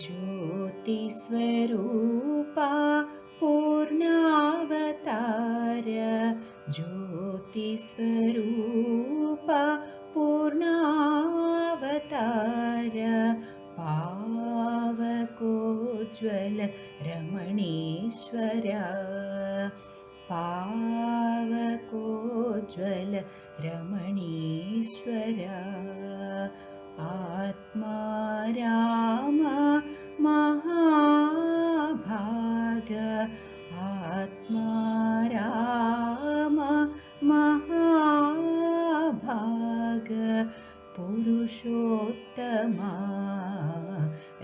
ज्योतिस्वरूपा पूर्णावतार ज्योतिस्वरूपा पूर्णावतार पावकोज्ज्वल रमणीश्वर पावकोज्ज्वल रमणीश्वर आत्मा राम महाभाग आत्मा राम महाभाग पुरुषोत्तमा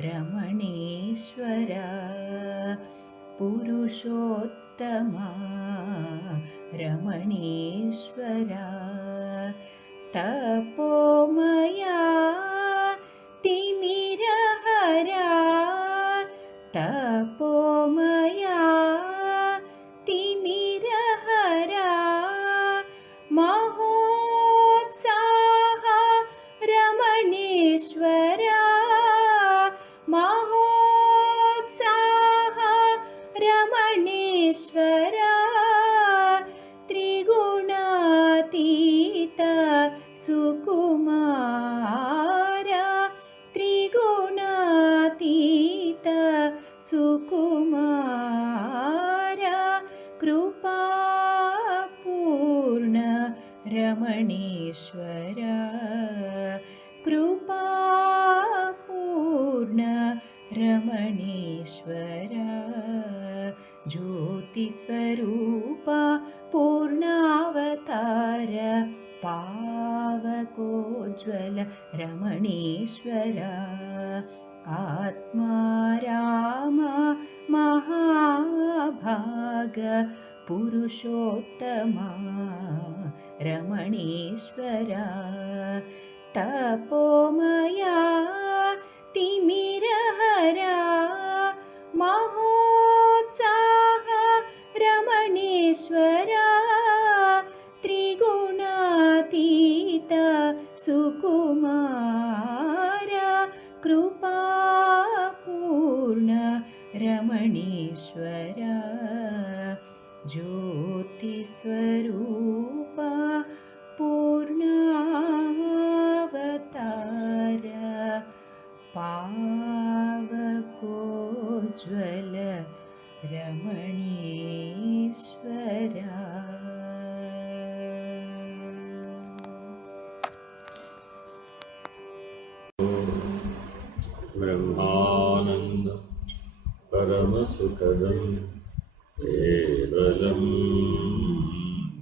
रमणीश्वर पुरुषोत्तमा रमणीश्वर तपोमया तिमिरहरा तपोमया तिमिरहरा महोत्साह रमणीश्वर महोत्साह रमणीश्वर त्रिगुणातीत सुकुमार त्रिगुणातीत सुकुमार कृपापूर्ण रमणीश्वर कृपापूर्ण रमणीश्वर ज्योतिस्वरूपा पूर्णावतार पावकोज्ज्वल रमणीश्वर आत्मा राम महाभाग पुरुषोत्तमा रमणीश्वर तपोमया तिमिरहरा महोत्साह रमणीश्वर त्रिगुणातीत सुकुमार कृपापूर्ण रमणीश्वर ज्योतिस्वरूपा पूर्णावतार पावकोज्ज्वल रमणीश्वर ब्रह्मानंद परमसुखदं केवलं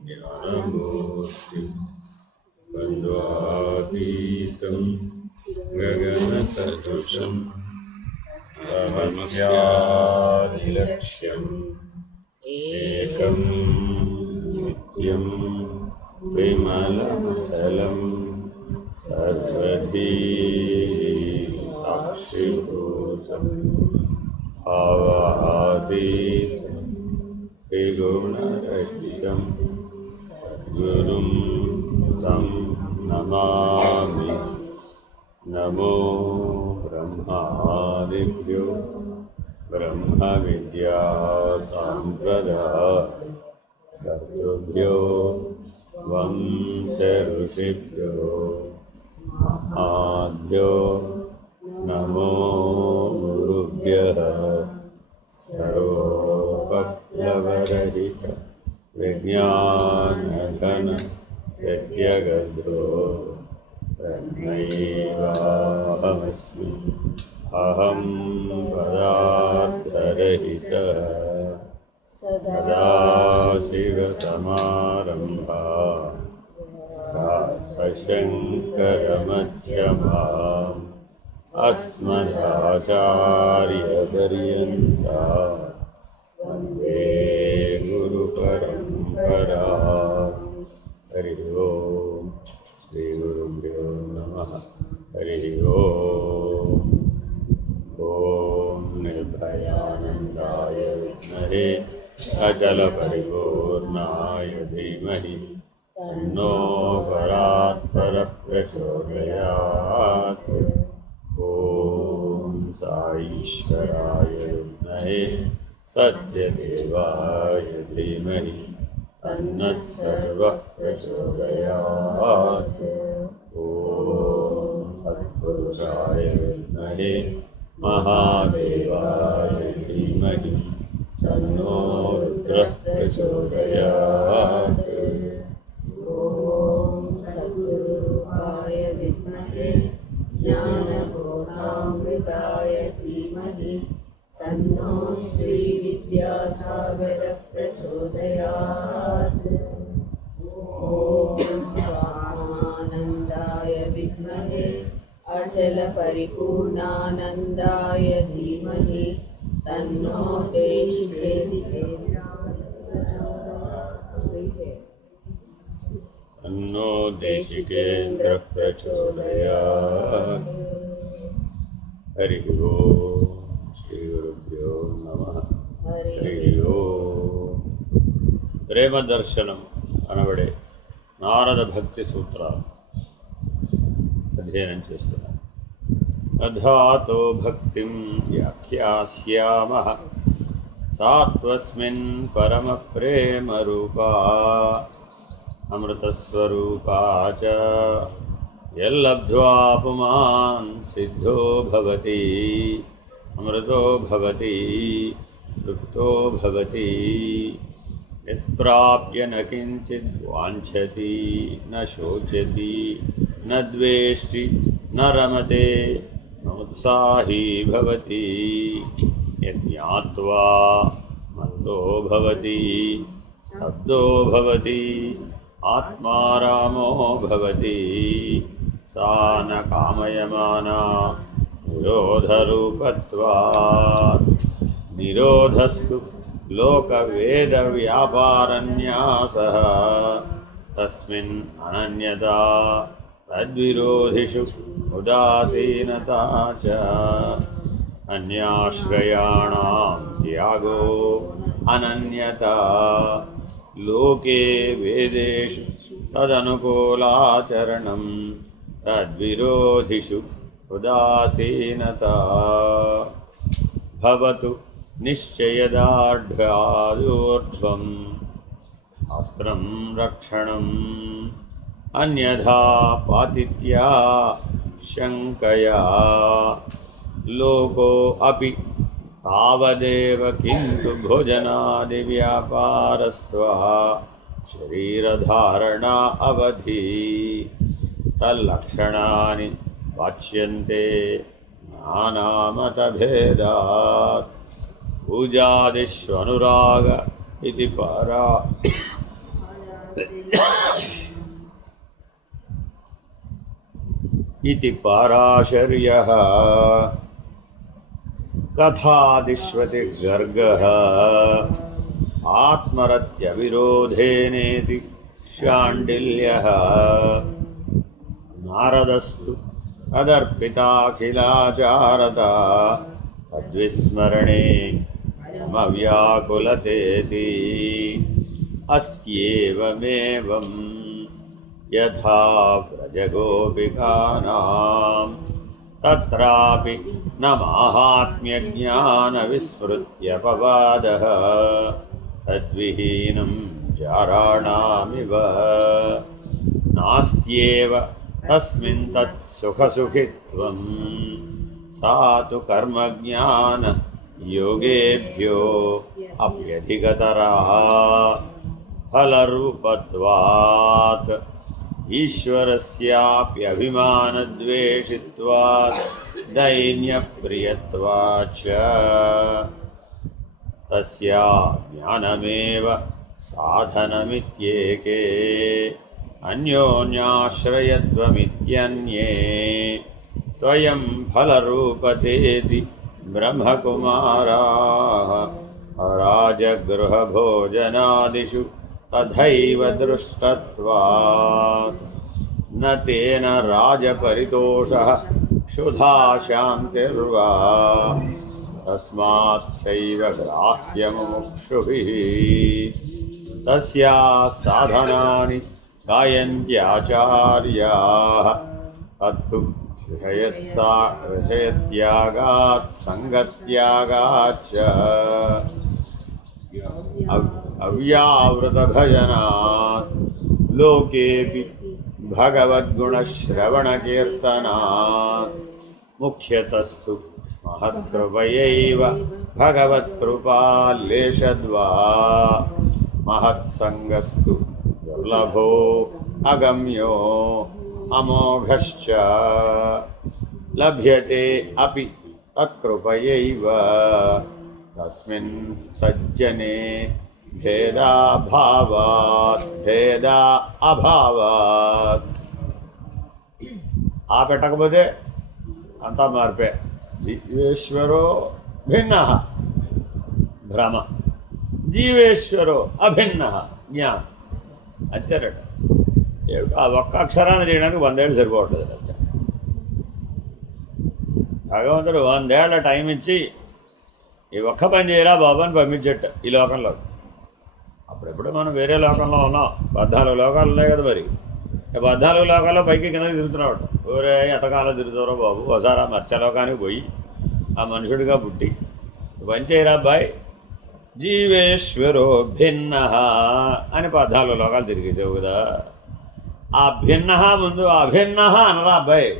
ज्ञानमूर्तिं द्वन्द्वातीतं गगनसदृशं रहस्यादिलक्ष्यम् एकं नित्यं विमलमचलं सर्वधी साक्षिभूतम् भावातीतं त्रिगुणरहितं सद्गुरुं तं नमामि। नमो ब्रह्मादिभ्यो ब्रह्मविद्या सम्प्रदायकर्तृभ्यो वंश ऋषिभ्यो महाभ्यो नमो गुरुभ्यः। सर्वोपप्लवरहित विज्ञानघन यज्ञगद्रो ब्रह्मैवाहमस्मि। अहं पदार्थरहितः सदाशिवसमारम्भाः सशङ्करमध्यमाम् अस्मदाचार्यपर्यन्ताः वन्दे गुरुपरम्पराम्। हरिः ओम् श्रीगुरुभ्यो नमः। हरिः ओम्। ॐ निर्भयानन्दाय विद्महे अचलपरिपूर्णाय धीमहि तन्नो परात्परः प्रचोदयात्। ॐ साई ईश्वराय विद्महे सत्यदेवाय धीमहि तन्नः सर्वः प्रचोदयात्। ॐ तत्पुरुषाय विद्महे महादेवाय धीमहि तन्नो रुद्रः प्रचोदयात्। ॐ सद्गुरुरूपाय विद्महे ज्ञानबोधामृताय धीमहि तन्नो श्रीविद्यासागरः प्रचोदयात्। ॐ स्वात्मानन्दाय विद्महे अचलपरिपूर्णानन्दाय धीमहि तन्नो तन्नो देशिकेन्द्रः प्रचोदयात्। हरिः ओम् श्रीगुरुभ्यो नमः। हरिः ओम्। ప్రేమదర్శనం అనబడే నారద భక్తి సూత్రాలు అధ్యయనం చేస్తున్నాం. అధాతో భక్తిం వ్యాఖ్యాస్యామః సాత్వస్మిన్ పరమ ప్రేమ రూపా అమృతస్వరూపా చ యల్లబ్ధ్వా పుమాన్ సిద్ధో భవతి అమృతో భవతి తృప్తో భవతి యత్ప్రాప్య న కించిద్ వాంఛతి న శోచతి న ద్వేష్టి న రమతే నోత్సాహీ భవతి యజ్ఞాత్వా మత్తో భవతి స్తబ్దో భవతి ఆత్మారామో భవతి సా న కామయమానా నిరోధరూపత్వాత్. నిరోధస్తు లోకవేదవ్యాపారన్యాసః తస్మిన్ అనన్యతా తద్విరోధిషు ఉదాసీనతా చ. అన్యాశ్రయాణాం త్యాగో అనన్యతా లోకే వేదేషు తదనుకూలాచరణం తద్విరోధిషు ఉదాసీనతా. భవతు నిశ్చయదార్ఢ్యాదూర్ధ్వం శాస్త్రం రక్షణం అన్యథా పాతిత్యా శంకయా లోకో అపి తావదేవ కింటు భోజనాది వ్యాపారస్త్వా శరీరధారణా అవధి. తల్లక్షణాని వాచ్యంతే నానామతభేదాత్. పూజాదిష్వనురాగ ఇతి పరా इति पाराशर्यः कथादिष्वतिर्गर्गः आत्मरत्यविरोधेनेति शाण्डिल्यः. नारदस्तु अदर्पिताखिलाचारता तद्विस्मरणे व्याकुलतेति. अस्त्येवमेवं यथा व्रजगोपिकानां तत्रापि न माहात्म्यज्ञानविस्मृत्यपवादः तद्विहीनं जाराणामिव. नास्त्येव तस्मिन् तत्सुखसुखित्वं सा तु कर्मज्ञानयोगेभ्यो अप्यधिकतरः फलरूपत्वात् ईश्वरस्याप्यभिमानद्वेषित्वात् दैन्यप्रियत्वाच्च. तस्या ज्ञानमेव साधनमित्येके अन्योन्याश्रयत्वमित्यन्ये. स्वयं फलरूपतेति ब्रह्मकुमाराः राजगृहभोजनादिषु तथैव दृष्टत्वात्. न तेन राजपरितोषः क्षुधा शान्तिर्वा तस्मात् सैव ग्राह्यमुमुक्षुभिः. तस्या साधनानि गायन्त्याचार्याः तत्तु विषयत्यागात् संगत्यागाच्च अव्यावृतभजनात् लोकेऽपि भगवद्गुणश्रवणकीर्तनात् मुख्यतस्तु महत्कृपयैव भगवत्कृपाल्लेशद्वा महत्सङ्गस्तु दुर्लभो अगम्यो अमोघश्च लभ्यते अपि तत्कृपयैव तस्मिन् सज्जने भेदा अभावात् ఆ పెట్టకపోతే అంతా మార్పే. జీవేశ్వరో భిన్న భ్రమ, జీవేశ్వరో అభిన్న జ్ఞానం అంతేనట. ఆ ఒక్క అక్షరాన్ని చేయడానికి 100 ఏళ్ళు సరిపోవట్లేదు. అంతే భగవంతుడు 100 ఏళ్ళ టైం ఇచ్చి ఈ ఒక్క పని చేయరా బాబు అని పంపించట ఈ లోకంలో. అప్పుడెప్పుడు మనం వేరే లోకంలో ఉన్నాం. 14 లోకాలు ఉన్నాయి కదా. మరి 14 లోకాల్లో పైకి కిందకి తిరుగుతున్నాడు. ఊరే ఎంతకాలం తిరుగుతారో బాబు, ఒకసారి ఆ మత్స్యలోకానికి పోయి ఆ మనుషుడిగా పుట్టి పని చేయరా అబ్బాయి. జీవేశ్వరో భిన్న అని 14 లోకాలు తిరిగేసావు కదా. ఆ భిన్న ముందు అభిన్న అనరా అబ్బాయి.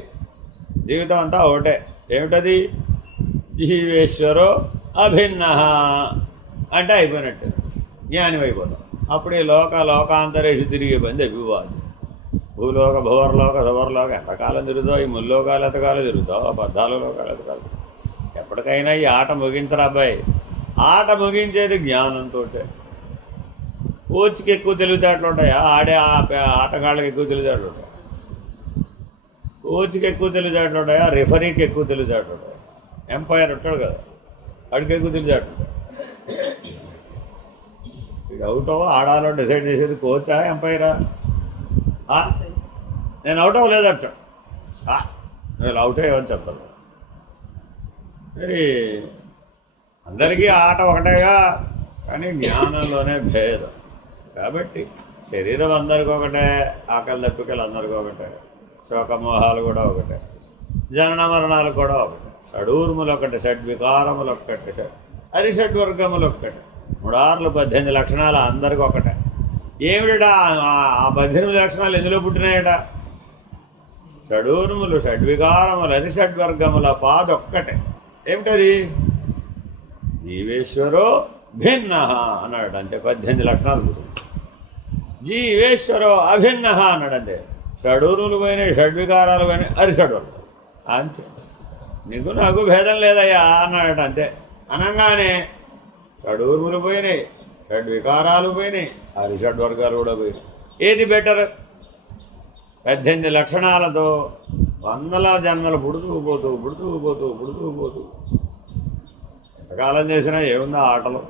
జీవితం అంతా ఒకటే. ఏమిటది? జీవేశ్వరో అభిన్న అంటే అయిపోయినట్టు, జ్ఞానం అయిపోతాం. అప్పుడు ఈ లోకాంతరేషు తిరిగే పని తప్పిపోవాలి. భూలోక భువర్లోక సవర్లోక ఎంతకాలం తిరుగుతావు? ఈ ముల్లోకాలు ఎంతకాలం తిరుగుతావు? 14 లోకాలు ఎంతకాలం? ఎప్పటికైనా ఈ ఆట ముగించరా అబ్బాయి. ఆట ముగించేది జ్ఞానంతో. కోచ్కి ఎక్కువ తెలివితేటలు ఉంటాయా? ఆడే ఆటగాళ్ళకి ఎక్కువ తెలివితేటలు ఉంటాయి. కోచ్కి ఎక్కువ తెలివితేటలు ఉంటాయా? రిఫరీకి ఎక్కువ తెలివితేటలు ఉంటాయి. ఎంపైర్ ఉంటాడు కదా, వాడికి ఎక్కువ తెలివితేటలు ఉంటాయి. ఇది అవుట్ ఆడాలో డిసైడ్ చేసేది కోచా ఎంపైరా? నేను అవుట్ అవ్వలేదట, నువ్వు అవుట్ అయ్యావని చెప్తాను. మరి అందరికీ ఆట ఒకటేగా, కానీ జ్ఞానంలోనే భేదం. కాబట్టి శరీరం అందరికీ ఒకటే, ఆకలి దప్పికలు అందరికీ ఒకటే, శోకమోహాలు కూడా ఒకటే, జనన మరణాలు కూడా ఒకటే, షడూర్ములు ఒకటి, షడ్వికారములు ఒక్కటి, హరిషడ్వర్గములు ఒక్కటి, 3 లక్షణాలు అందరికీ ఒకటే. ఏమిటా ఆ 18 లక్షణాలు ఎందులో పుట్టినాయట? షడూర్ములు, షడ్వికారములు, హరిషడ్వర్గముల పాదొక్కటే. ఏమిటది? జీవేశ్వరో భిన్న అన్నాడు. అంటే 18 లక్షణాలు పుట్టింది. జీవేశ్వరో అభిన్న అన్నాడంతే. షడూరులు పోయినాయి, షడ్వికారాలు పోయినాయి, హరిషడ్వర్గం అంతే. నీకు నాకు భేదం లేదయ్యా అన్నాడట. అంతే. అనగానే షడూరులు పోయినాయి, షడ్వికారాలు పోయినాయి, హరిషడ్వర్గాలు కూడా పోయినాయి. ఏది బెటర్? 18 లక్షణాలతో 100 జన్మలు పుడుతూ పోతూ ఎంతకాలం చేసినా ఏముందో ఆటలు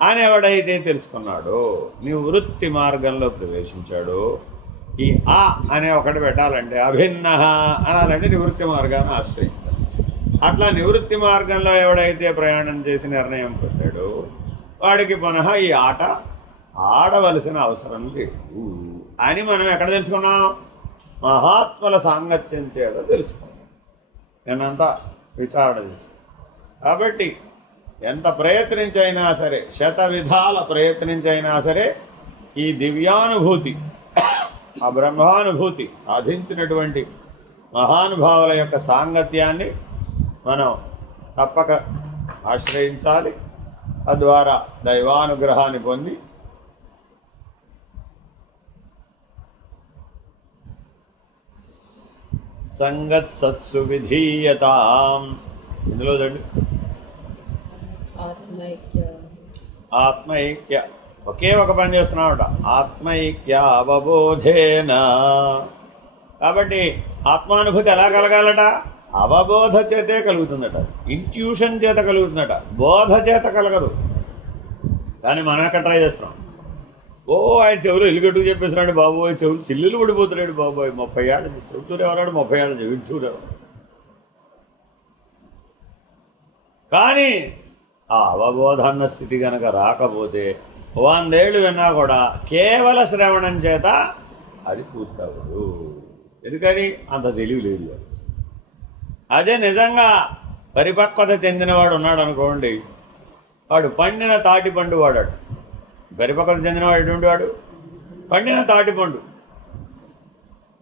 అని ఎవడైతే తెలుసుకున్నాడో, నివృత్తి మార్గంలో ప్రవేశించాడో, ఈ ఆ అనే ఒకటి పెట్టాలంటే అభిన్న అనాలంటే నివృత్తి మార్గాన్ని ఆశ్రయించాలి. అట్లా నివృత్తి మార్గంలో ఎవడైతే ప్రయాణం చేసి నిర్ణయం పొందాడో వాడికి పునః ఈ ఆట ఆడవలసిన అవసరం లేదు అని మనం ఎక్కడ తెలుసుకున్నాం? మహాత్ముల సాంగత్యం చేత తెలుసుకున్నాం. నేనంతా విచారణ చేసుకున్నాం. కాబట్టి ఎంత ప్రయత్నించైనా సరే, 100 విధాల ప్రయత్నించైనా సరే, ఈ దివ్యానుభూతి, ఆ బ్రహ్మానుభూతి సాధించినటువంటి మహానుభావుల యొక్క సాంగత్యాన్ని మనం తప్పక ఆశ్రయించాలి. తద్వారా దైవానుగ్రహాన్ని పొంది సంగత్ సత్సు విధీయతాం. ఇందులో చూడండి, ఆత్మైక్య ఒకే ఒక పని చేస్తున్నామట, ఆత్మైక్య అవబోధేన. కాబట్టి ఆత్మానుభూతి ఎలా కలగాలట? అవబోధ చేతే కలుగుతుందట, ఇంట్యూషన్ చేత కలుగుతుందట, బోధ చేత కలగదు. కానీ మనం ఎక్కడ ట్రై చేస్తున్నాం? ఆయన చెవులు ఇల్లుగట్టుకు చెప్పేస్తున్నాడు బాబోయ్, చెవులు చిల్లులు పడిపోతున్నాడు బాబోయ్, 30 ఏళ్ళ చెబుతూనే ఎవరాడు, 30 ఏళ్ళ వింటూనే. కానీ ఆ అవబోధాన్న స్థితి కనుక రాకపోతే 100 ఏళ్ళు విన్నా కూడా కేవల శ్రవణం చేత అది పూర్తవదు. ఎందుకని? అంత తెలివి లేదు. అదే నిజంగా పరిపక్వత చెందినవాడు ఉన్నాడు అనుకోండి, వాడు పండిన తాటి పండు వాడాడు. పరిపక్వత చెందినవాడు ఎటువంటి వాడు? పండిన తాటి పండు.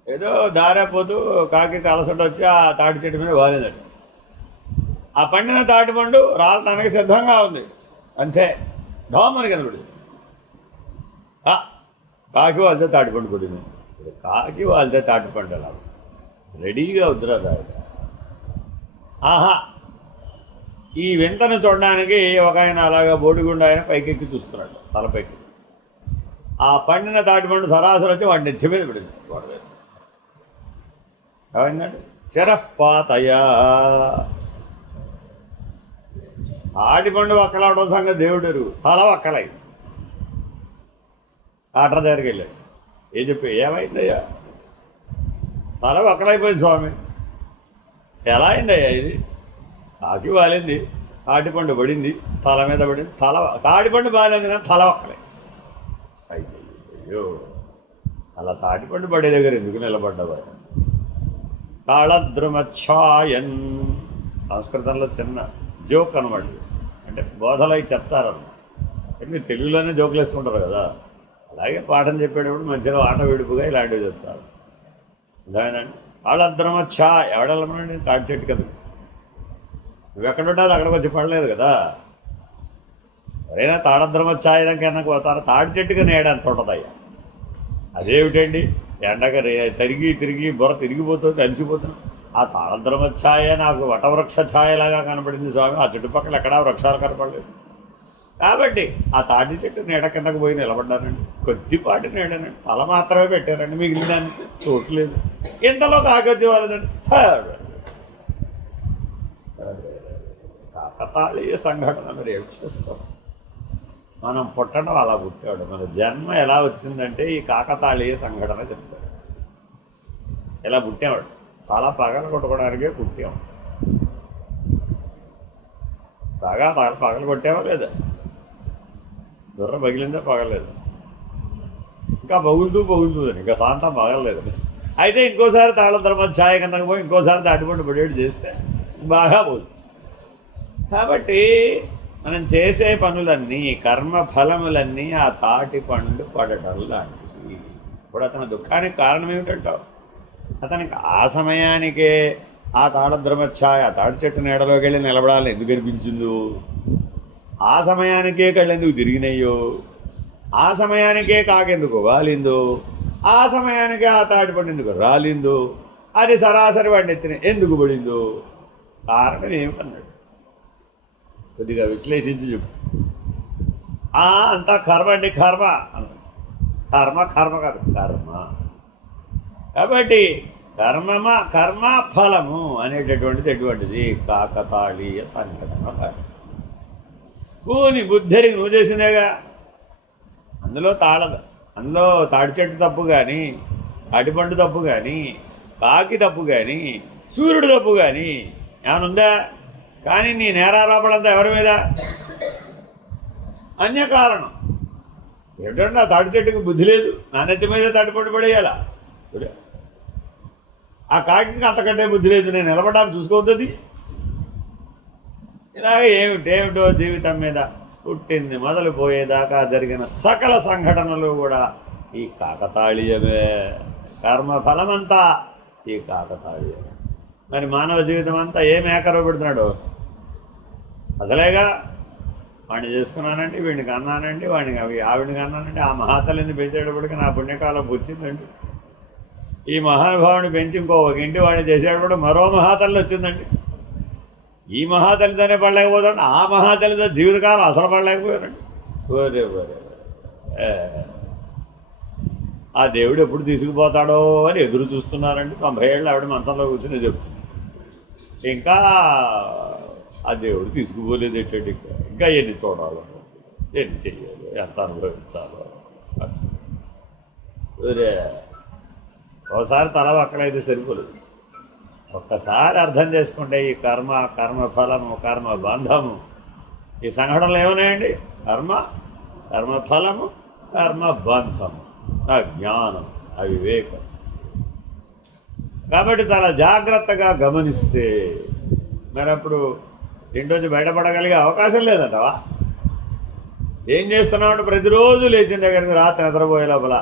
ఏదో దారేపోతూ కాకి అలసట వచ్చి ఆ తాటి చెట్టు మీద వాలిందట. ఆ పండిన తాటి పండు రాలటానికి సిద్ధంగా ఉంది, అంతే ఢోమని కనబడింది. కాకి వాళ్తే తాటి పండు కొద్దింది. కాకి వాళ్తే తాటి పండు ఎలా రెడీగా వద్దురా దారి. ఆహా, ఈ వింతను చూడడానికి ఒక ఆయన అలాగా బోడిగుండా ఆయన పైకెక్కి చూస్తున్నాడు, తలపైకి. ఆ పండిన తాటిపండు సరాసరి వచ్చి వాడి నెత్తి మీద పడింది. వాడి ఏమైందండి? శరపాతయా. తాటిపండు వక్కలాడడం సంగతి దేవుడు తల వక్కలై డాక్టర్ దగ్గరికి వెళ్ళాడు. ఏం చెప్పి, ఏమైందయ్యా? తల వక్కలైపోయింది స్వామి. ఎలా అయిందయ్యా ఇది? కాకి వాలింది, తాటిపండు పడింది, తల మీద పడింది. తాటిపండు బాగాలేదు కానీ తల ఒక్కలే. అయ్యో, అలా తాటిపండు పడే దగ్గర ఎందుకు నిలబడ్డావా? తాళద్రుమఛాయన్ సంస్కృతంలో చిన్న జోక్ అనమాట. అంటే బోధలు అవి చెప్తారన్నమాట. మీరు తెలుగులోనే జోకులు వేసుకుంటారు కదా, అలాగే పాఠం చెప్పేటప్పుడు మధ్యలో ఆట విడుపుగా ఇలాంటివి చెప్తారు. అదేనండి, తాళద్రుమఛా. ఎవడెళ్ళమనండి? తాటి చెట్టు కదా. నువ్వెక్కడుంటావు అక్కడికి వచ్చి పడలేదు కదా. ఎవరైనా తాళద్రుమఛాయ కిందకు పోతారు, తాటి చెట్టుగా నేడంత ఉంటుందయ్యా. అదేమిటండి, ఎండగా తిరిగి బుర్ర తిరిగిపోతుంది, అలసిపోతుంది. ఆ తాళద్రుమఛాయ నాకు వటవృక్ష ఛాయలాగా కనపడింది స్వామి. ఆ చుట్టుపక్కల ఎక్కడా వృక్షాలు కనపడలేదు. కాబట్టి ఆ తాటి చెట్టు నీడ కిందకు పోయి నిలబడ్డానండి. కొద్దిపాటి నీడనండి, తల మాత్రమే పెట్టారండి, మిగిలిందాన్ని చూడలేదు. ఇంతలో కాకొచ్చి వాళ్ళదండి. కాకతాళీయ సంఘటన మీరు ఏం చేస్తాం? మనం పుట్టడం అలా పుట్టాడు. మన జన్మ ఎలా వచ్చిందంటే ఈ కాకతాళీయ సంఘటన చెప్తాడు. ఇలా పుట్టేవాడు, తల పగల కొట్టుకోవడానికే పుట్టాం. బాగా పగలు కొట్టావా లేదా? దొర్ర పగిలిందా? పగలేదు. ఇంకా పగులుతుందని ఇంకా శాంతం పగలలేదు. అయితే ఇంకోసారి తాళద్రుమఛాయ కిందకు పోయి ఇంకోసారి తాటిపండు పడేడు చేస్తే బాగా పోతుంది. కాబట్టి మనం చేసే పనులన్నీ, కర్మఫలములన్నీ ఆ తాటి పండు పడటం లాంటివి. ఇప్పుడు అతని దుఃఖానికి కారణం ఏమిటంటావు? అతనికి ఆ సమయానికే ఆ తాళద్రుమఛాయ తాటి చెట్టు నీడలోకి వెళ్ళి నిలబడాలని ఎందుకు అనిపించిందో, ఆ సమయానికే కళ్ళు ఎందుకు తిరిగినాయో, ఆ సమయానికే కాకెందుకు వాలిందో, ఆ సమయానికే ఆ తాటిపండు ఎందుకు రాలిందో, అది సరాసరి వాడిని ఎత్తిన ఎందుకు పడిందో, కారణం ఏమిటన్నాడు. కొద్దిగా విశ్లేషించి చెప్పు. అంతా కర్మ అండి, కర్మ అన్నాడు. కర్మ కాదు, కర్మ. కాబట్టి కర్మ ఫలము అనేటటువంటిది ఎటువంటిది? కాకతాళీయ సంఘటన. పోని బుద్ధరికి నువ్వు చేసిందేగా. అందులో తాటి చెట్టు తప్పు కానీ, తాటిపండు తప్పు కానీ, కాకి తప్పు కానీ, సూర్యుడు తప్పు కానీ ఏమనుందా? కానీ నీ నేరారోపణంతా ఎవరి మీద? అన్య కారణం. ఏమిటంటే ఆ తాటి చెట్టుకి బుద్ధి లేదు, నా నెత్తి మీద తాటిపండు పడేయాలా? ఆ కాకి అంతకంటే బుద్ధి లేదు, నేను నిలబడాలని చూసుకోవద్దు. ఇలాగ ఏమిటో జీవితం మీద పుట్టింది మొదలుపోయేదాకా జరిగిన సకల సంఘటనలు కూడా ఈ కాకతాళీయమే. కర్మఫలమంతా ఈ కాకతాళీయమే. మరి మానవ జీవితం అంతా ఏం ఏకరవ పెడుతున్నాడు? అసలేగా వాడిని చేసుకున్నానండి, వీడికి అన్నానండి, ఆవిడికి అన్నానండి, ఆ మహాతల్లిని పెంచేటప్పటికి నా పుణ్యకాలం వచ్చిందండి, ఈ మహానుభావుని పెంచి ఇంకో ఇంటి వాడిని చేసేటప్పుడు మరో మహాతల్లి వచ్చిందండి, ఈ మహాతల్లితోనే పడలేకపోతాడు, ఆ మహాతల్లితో జీవితకాలం అసలు పడలేకపోయానండి. ఓరే ఆ దేవుడు ఎప్పుడు తీసుకుపోతాడో అని ఎదురు చూస్తున్నారండి. 90 ఏళ్ళు ఆవిడ మంచంలో కూర్చుని చెప్తుంది. ఇంకా ఆ దేవుడు తీసుకుపోలేదు ఏంటంటే, ఇంకా ఎన్ని చూడాలో, ఎన్ని చెయ్యాలో, ఎంత అనుభవించాలో. ఒకసారి తల అక్కడైతే సరిపోలేదు. ఒక్కసారి అర్థం చేసుకుంటే ఈ కర్మఫలము, కర్మబంధము, ఈ సంఘటనలు ఏమున్నాయండి? కర్మఫలము, కర్మబంధము, అజ్ఞానం, అవివేకం. కాబట్టి చాలా జాగ్రత్తగా గమనిస్తే మరి అప్పుడు ఇంట్లోంచి బయటపడగలిగే అవకాశం లేదంటవా. ఏం చేస్తున్నామంటే ప్రతిరోజు లేచిన దగ్గరికి రాత్రి నిద్రపోయే లోపల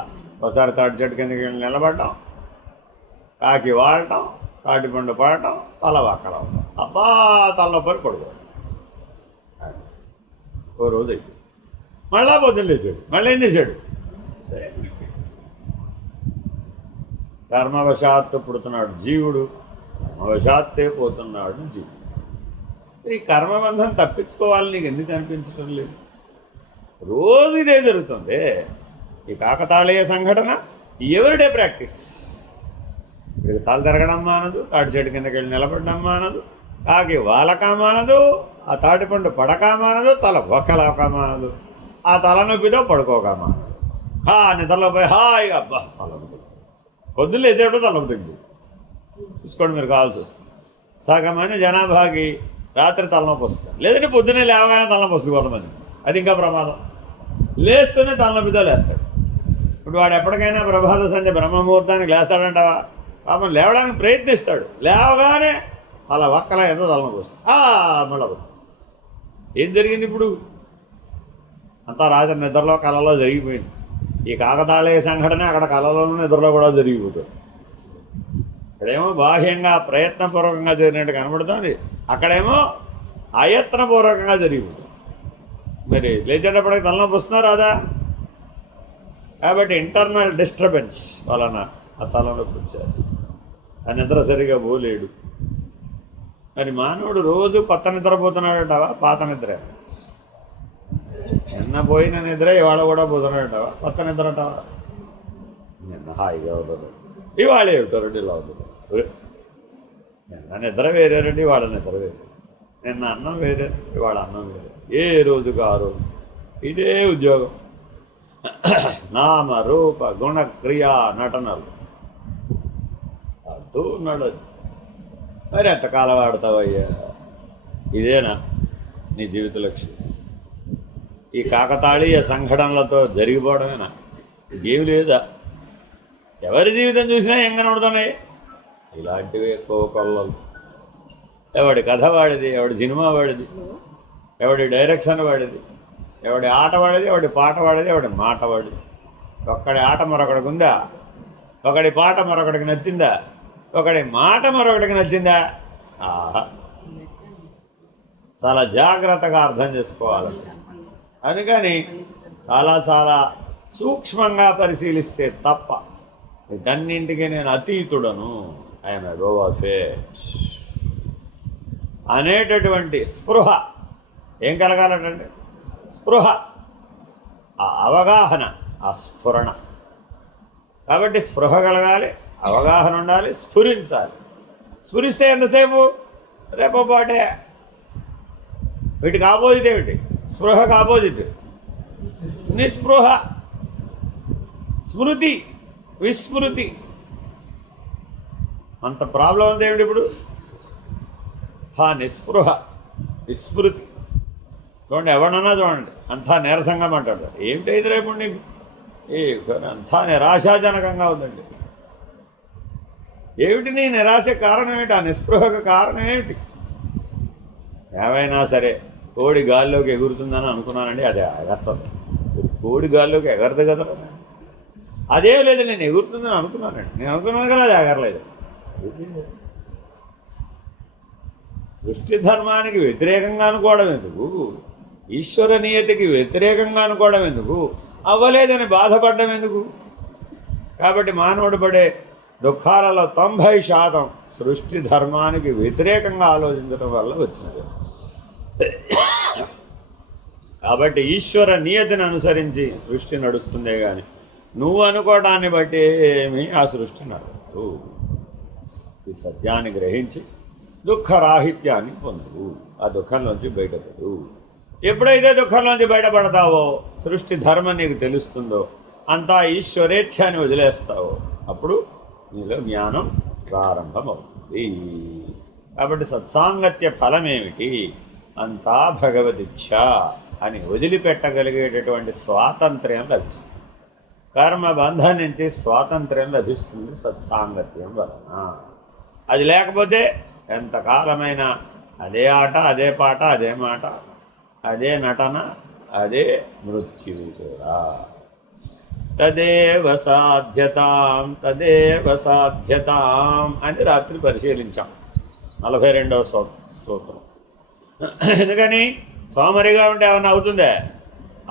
ఒకసారి తాటి చెట్టు కిందకి వెళ్ళి నిలబడటం, కాకి వాడటం, తాటిపండు పడటం, తల వాకడం, అబ్బా తలనొప్పని పడుకోవడం. ఓ రోజు అయితే మళ్ళా పొద్దున్న లేచాడు, మళ్ళీ ఏం చేశాడు, సరే కర్మవశాత్తు పుడుతున్నాడు జీవుడు, కర్మవశాత్తే పోతున్నాడు జీవుడు. ఈ కర్మబంధం తప్పించుకోవాలని నీకు ఎందుకు అనిపించడం లేదు? రోజు ఇదే జరుగుతుంది. ఈ కాకతాళీయ సంఘటన ఎవరిడే ప్రాక్టీస్. ఇక్కడికి తల తిరగడం మానదు, తాటి చెట్టు కిందకి వెళ్ళి నిలబడడం మానదు, కాకి వాలకా మానదు, ఆ తాటిపండు పడకా మానదు, తల ఒక్కలాకా మానదు, ఆ తలనొప్పితో పడుకోక మానదు. నిద్రలో పోయి హాయిగా అబ్బా తలనొప్పి, పొద్దున్న లేచేటప్పుడు తలనొప్పి చూసుకోండి. మీరు కావాల్సి వస్తుంది. సగం మంది జనాభాకి రాత్రి తలనొప్పి వస్తుంది, లేదంటే పొద్దున్నే లేవగానే తలనొప్పి వస్తుంది కొంతమంది. అది ఇంకా ప్రమాదం. లేస్తూనే తలనొప్పితో లేస్తాడు. ఇప్పుడు వాడు ఎప్పటికైనా ప్రభాత సంధ్య బ్రహ్మముహూర్తానికి లేస్తాడంటావా? పాపం లేవడానికి ప్రయత్నిస్తాడు, లేవగానే అలా ఒక్కలా ఏదో తలనొప్పి వస్తుంది. మళ్ళీ ఏం జరిగింది ఇప్పుడు? అంతా రాత్రి నిద్రలో కళలో జరిగిపోయింది. ఈ కాకతాళీయ సంఘటన అక్కడ కళలోనూ నిద్రలో కూడా జరిగిపోతుంది. ఇక్కడేమో బాహ్యంగా ప్రయత్నపూర్వకంగా జరిగినట్టు కనబడుతుంది, అక్కడేమో అయత్నపూర్వకంగా జరిగిపోతుంది. మరి లేచేటప్పటికి తలనొప్పి వస్తున్నా రాదా? కాబట్టి ఇంటర్నల్ డిస్టర్బెన్స్ వలన ఆ తలనొప్పి వచ్చేస్తుంది. ఆ నిద్ర సరిగా పోలేడు. మరి మానవుడు రోజు కొత్త నిద్రపోతున్నాడంటావా, పాత నిద్ర? నిన్న పోయిన నిద్ర ఇవాళ కూడా పోతున్నాడంటావా, కొత్త నిద్ర అంటావా? నిన్న హాయిగా అవుతుంది, ఇవాళ ఏమిటారండి ఇలా అవుతుంది. నిన్న నిద్ర వేరే రండి, ఇవాళ నిద్ర వేరే. నిన్న అన్నం వేరే, ఇవాళ అన్నం వేరే. ఏ రోజుకు ఆ రోజు ఇదే ఉద్యోగం. నామ రూప గుణ క్రియా నటనలు అర్థం ఉన్నాడు. మరి ఎంతకాలం వాడతావయ్యా? ఇదేనా నీ జీవిత లక్ష్యం? ఈ కాకతాళీయ సంఘటనలతో జరిగిపోవడమేనా? ఏమి లేదా? ఎవరి జీవితం చూసినా ఏం కనబడుతున్నాయి? ఇలాంటివే కోకొల్లలు. ఎవడి కథ వాడిది, ఎవడి సినిమా వాడిది, ఎవడి డైరెక్షన్ వాడిది, ఎవడి ఆట వాడిది, ఎవడి పాట వాడిది, ఎవడి మాట వాడిది. ఒక్కడి ఆట మరొకడికి ఉందా? ఒకడి పాట మరొకడికి నచ్చిందా? ఒకడి మాట మరొకటికి నచ్చిందా? చాలా జాగ్రత్తగా అర్థం చేసుకోవాలి. అందుకని చాలా చాలా సూక్ష్మంగా పరిశీలిస్తే తప్ప వీటన్నింటికీ నేను అతీతుడను, ఐఎమ్ అబవ్ ఆఫ్ ఇట్ అనేటటువంటి స్పృహ ఏం కలగాలంటే స్పృహ, ఆ అవగాహన, ఆ స్ఫురణ. కాబట్టి స్పృహ కలగాలి, అవగాహన ఉండాలి, స్ఫురించాలి. స్ఫురిస్తే ఎంతసేపు? రేపో పాటే. వీటికి ఆపోజిట్ ఏమిటి? స్పృహకు ఆపోజిట్ నిస్పృహ, స్మృతి, విస్మృతి. అంత ప్రాబ్లం ఉంది ఏమిటి ఇప్పుడు? నిస్పృహ, విస్మృతి. చూడండి, ఎవడన్నా చూడండి అంతా నీరసంగా మాట్లాడతాడు. ఏమిటైతే రేపు నీకు అంతా నిరాశాజనకంగా ఉందండి. ఏమిటి నీ నిరాశ కారణం ఏమిటి? ఆ నిస్పృహకు కారణం ఏమిటి? ఏమైనా సరే కోడి గాల్లోకి ఎగురుతుందని అనుకున్నానండి, అదే ఎగరుతుంది. కోడి గాల్లోకి ఎగరదు కదా. అదేం లేదు, నేను ఎగురుతుందని అనుకున్నానండి. నేను అనుకున్నాను కదా, అది ఎగరలేదు. సృష్టి ధర్మానికి వ్యతిరేకంగా అనుకోవడం ఎందుకు? ఈశ్వర నియతికి వ్యతిరేకంగా అనుకోవడం ఎందుకు? అవ్వలేదని బాధపడడం ఎందుకు? కాబట్టి మానవుడు పడే దుఃఖాలలో 90% సృష్టి ధర్మానికి వ్యతిరేకంగా ఆలోచించడం వల్ల వచ్చినది. కాబట్టి ఈశ్వర నియతిని అనుసరించి సృష్టి నడుస్తుందే కానీ నువ్వు అనుకోవడాన్ని బట్టి ఏమీ ఆ సృష్టి నడవదు. ఈ సత్యాన్ని గ్రహించి దుఃఖరాహిత్యాన్ని పొందు, ఆ దుఃఖంలోంచి బయటపడు. ఎప్పుడైతే దుఃఖంలోంచి బయటపడతావో, సృష్టి ధర్మం నీకు తెలుస్తుందో, అంతా ఈశ్వరేచ్ఛాన్ని వదిలేస్తావో, అప్పుడు నీలో జ్ఞానం ప్రారంభమవుతుంది. కాబట్టి సత్సాంగత్య ఫలం ఏమిటి? అంతా భగవదిచ్ఛ అని వదిలిపెట్టగలిగేటటువంటి స్వాతంత్ర్యం లభిస్తుంది. కర్మబంధం నుంచి స్వాతంత్ర్యం లభిస్తుంది సత్సాంగత్యం వలన. అది లేకపోతే ఎంతకాలమైనా అదే ఆట, అదే పాట, అదే మాట, అదే నటన, అదే మృత్యువు కూడా. తదేవ సాధ్యతాం తదేవ సాధ్యతాం అని రాత్రి పరిశీలించాం 42వ సూత్రం. ఎందుకని సోమరిగా ఉంటే ఏమన్నా అవుతుందా?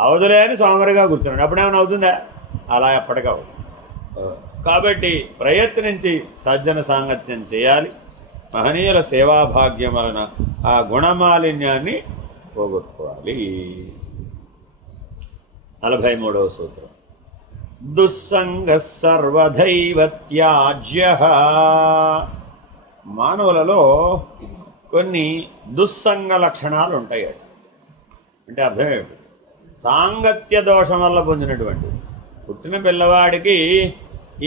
అవదులే అని సోమరిగా కూర్చున్నాడు, అప్పుడేమన్నా అవుతుందా? అలా ఎప్పటికీ అవుతుంది. కాబట్టి ప్రయత్నించి సజ్జన సాంగత్యం చేయాలి. మహనీయుల సేవాభాగ్యం వలన ఆ గుణమాలిన్యాన్ని పోగొట్టుకోవాలి. 43వ సూత్రం. దుస్సంగ సర్వధైవ త్యాజ్యః. మానవులలో కొన్ని దుస్సంగ లక్షణాలు ఉంటాయి. అంటే అర్థం ఏమిటి? సాంగత్య దోషం వల్ల పొందినటువంటి. పుట్టిన పిల్లవాడికి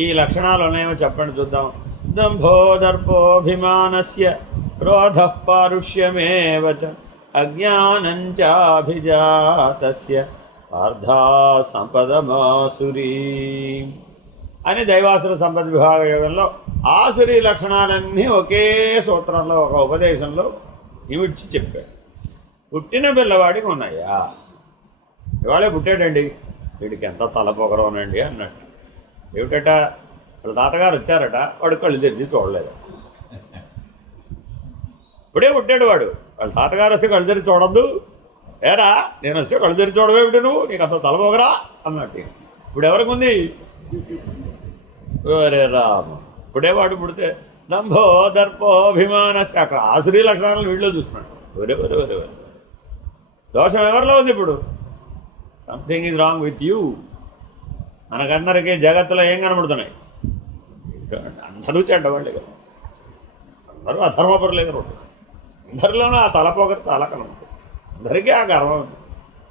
ఈ లక్షణాలు ఉన్నాయేమో చెప్పండి చూద్దాం. దంభో దర్పోభిమానస్య క్రోధః పారుష్యమేవ చ అజ్ఞానం చాభిజాతస్య పార్థా సంపదమాసురీ అని దైవాసుర సంపద విభాగ యోగంలో ఆసురీ లక్షణాలన్నీ ఒకే సూత్రంలో, ఒక ఉపదేశంలో ఇమిడ్చి చెప్పాడు. పుట్టిన పిల్లవాడికి ఉన్నాయా? ఇవాళే పుట్టాడండి, వీడికి ఎంత తలపొగరవునండి అన్నట్టు. ఏమిటట? వాళ్ళ తాతగారు వచ్చారట, వాడు కళ్ళు తెరిచి చూడలేదు. ఇప్పుడే పుట్టాడు వాడు, వాళ్ళ తాతగారు వస్తే కళ్ళు తెరిచి చూడద్దు. ఏరా నేను వస్తే కళ్ళు తెరిచి చూడవేమిటి నువ్వు, నీకు అంత తలపొగరా అన్నట్టు. ఇప్పుడు ఎవరికి ఉంది? ఒరే రామ, ఇప్పుడే వాడు పుడితే దంభో దర్పోభిమానస్య, అక్కడ ఆసురీ లక్షణాలను వీళ్ళు చూస్తున్నాడు. ఒరే ఒరే ఒరే ఒరే, దోషం ఎవరిలో ఉంది ఇప్పుడు? Something is wrong with you. మనకందరికీ జగత్తులో ఏం కనబడుతున్నాయి? అందరూ చెడ్డవాళ్ళే కదా, అందరూ అధర్మపరులే కదా, అందరిలోనూ ఆ తలపోకరు చాలా కనబడుతుంది. అందరికీ ఆ గర్వం ఉంది.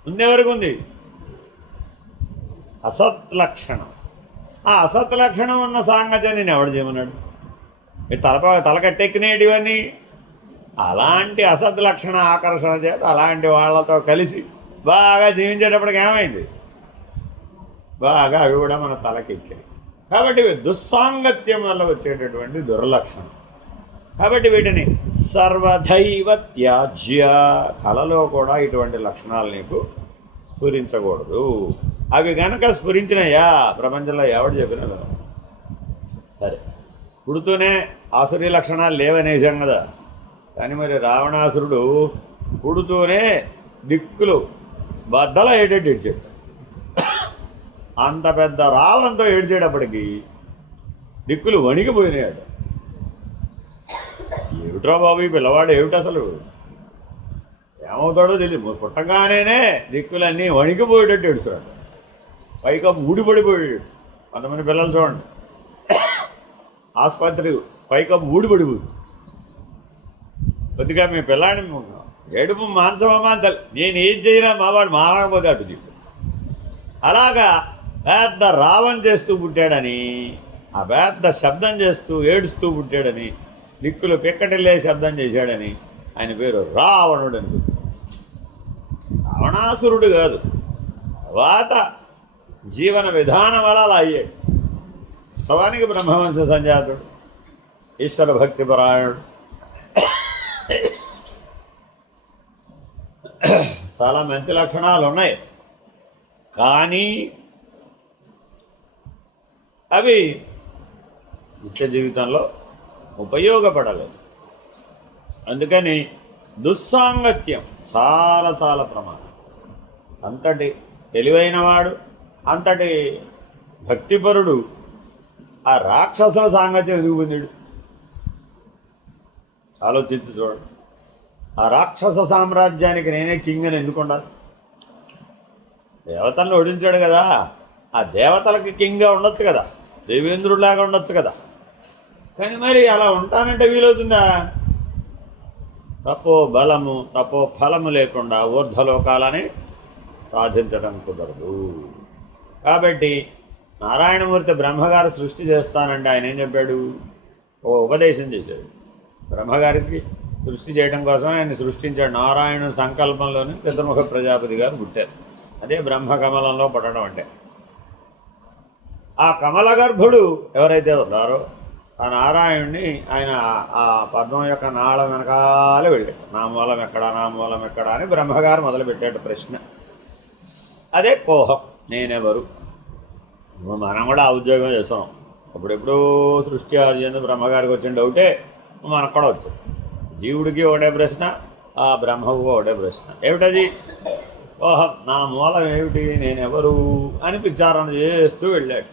ముందెవరికి ఉంది? అసత్ లక్షణం. ఆ అసత్ లక్షణం ఉన్న సాంగత్యం నేను ఎవడు చేయమన్నాడు? ఈ తలకట్టెక్కినేటివన్నీ అలాంటి అసత్ లక్షణ ఆకర్షణ చేత అలాంటి వాళ్ళతో కలిసి బాగా జీవించేటప్పటికి ఏమైంది? బాగా అవి కూడా మన తలకెక్కాయి. కాబట్టి దుస్సాంగత్యం వల్ల వచ్చేటటువంటి దుర్లక్షణం. కాబట్టి వీటిని సర్వధైవ త్యాజ్య. కళలో కూడా ఇటువంటి లక్షణాలు నీకు స్ఫురించకూడదు. అవి గనక స్ఫురించినయా ప్రపంచంలో ఎవడు చెప్పినా కదా. సరే, పుడుతూనే ఆసురీ లక్షణాలు లేవనేసాం కదా. కానీ మరి రావణాసురుడు పుడుతూనే దిక్కులు బద్దలా ఏటట్టు ఏడ్చాడు. అంత పెద్ద రావంతో ఏడ్చేటప్పటికి దిక్కులు వణికిపోయినాడు. ఏమిట్రా బాబు ఈ పిల్లవాడు, ఏమిటి అసలు ఏమవుతాడో తెలియదు. పుట్టగానే దిక్కులన్నీ వణికిపోయేటట్టు ఏడుస్తాడు, పైగా ఊడిపడిపోయాడు. కొంతమంది పిల్లలు చూడండి, ఆసుపత్రి పైగా ఊడిపడిపోయింది. కొద్దిగా మీ పిల్లాడిని ఏడుపు మాంచాలి, నేను ఏం చేయనా మావాడు మారకపోతే అటు దిక్కు. అలాగా పెద్ద రావం చేస్తూ పుట్టాడని, ఆ పెద్ద శబ్దం చేస్తూ ఏడుస్తూ పుట్టాడని, దిక్కులు పిక్కటిల్లే శబ్దం చేశాడని ఆయన పేరు రావణుడు అని. రావణాసురుడు కాదు, తర్వాత జీవన విధానం వల్ల అలా అయ్యాడు. వాస్తవానికి బ్రహ్మవంశ సంజాతుడు, ఈశ్వర భక్తి పరాయణుడు, చాలా మంచి లక్షణాలు ఉన్నాయి. కానీ అవి నిత్య జీవితంలో ఉపయోగపడలేదు. అందుకని దుస్సాంగత్యం చాలా చాలా ప్రమాదం. అంతటి తెలివైనవాడు, అంతటి భక్తిపరుడు ఆ రాక్షసుల సాంగత్యం ఎందుకు పొందాడు? ఆలోచించి చూడండి. ఆ రాక్షస సామ్రాజ్యానికి నేనే కింగ్ అని ఎందుకు ఉండాలి? దేవతలను ఓడించాడు కదా, ఆ దేవతలకి కింగ్గా ఉండొచ్చు కదా, దేవేంద్రుడిలాగా ఉండొచ్చు కదా. కానీ మరి అలా ఉంటానంటే వీలవుతుందా? తపో బలము తపో ఫలము లేకుండా ఊర్ధ్వలోకాలని సాధించడం కుదరదు. కాబట్టి నారాయణమూర్తి బ్రహ్మగారు సృష్టి చేస్తానంటే ఆయన ఏం చెప్పాడు? ఓ ఉపదేశం చేశాడు. బ్రహ్మగారికి సృష్టి చేయడం కోసం ఆయన సృష్టించాడు. నారాయణ సంకల్పంలోనే చతుర్ముఖ ప్రజాపతి గారు పుట్టారు. అదే బ్రహ్మకమలంలో పుట్టడం అంటే. ఆ కమల గర్భుడు ఎవరైతే ఉన్నారో ఆ నారాయణుడిని ఆయన ఆ పద్మం యొక్క నాళం వెనకాలే వెళ్ళాడు. నా మూలం ఎక్కడా అని బ్రహ్మగారు మొదలుపెట్టాడు ప్రశ్న. అదే కోహం, నేనెవరు. మనం కూడా ఆ ఉద్యోగం చేస్తాం. అప్పుడెప్పుడూ సృష్టి ఆది అని బ్రహ్మగారికి వచ్చిన డౌటే మనకు కూడా వచ్చింది. జీవుడికి ఒకటే ప్రశ్న, ఆ బ్రహ్మకు ఒకటే ప్రశ్న. ఏమిటది? ఓహం, నా మూలం ఏమిటి, నేనెవరు అని విచారణ చేస్తూ వెళ్ళాడు.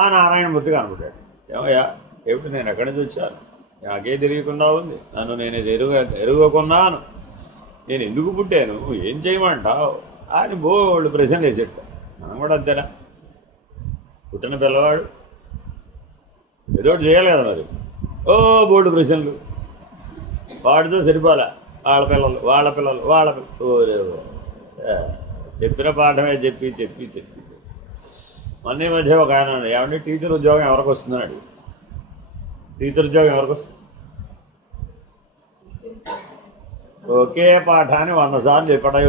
ఆ నారాయణమూర్తి కనపడ్డాడు. ఏమయ్యా, ఏమిటి, నేను ఎక్కడి నుంచి వచ్చాను, నాకే తెలియకుండా ఉంది, నన్ను నేను ఎరుగకున్నాను, నేను ఎందుకు పుట్టాను, ఏం చేయమంటావు అని బోళ్ళు ప్రశ్నలు వేసేట. మనం కూడా అంతేనా? పుట్టిన పిల్లవాడు ఏదో ఒకటి చేయాలి కదా మరి. ఓ బోల్డ్ ప్రశ్నలు, వాడితో సరిపోలే, వాళ్ళ పిల్లలు ఓరే చెప్పిన పాఠమే చెప్పి మొన్న మధ్య ఒక ఆయన ఏమంటే టీచర్ ఉద్యోగం ఎవరికి వస్తుందని టీచర్ ఉద్యోగం ఎవరికి వస్తుంది? ఒకే పాఠాన్ని 100 సార్లు చెప్పడం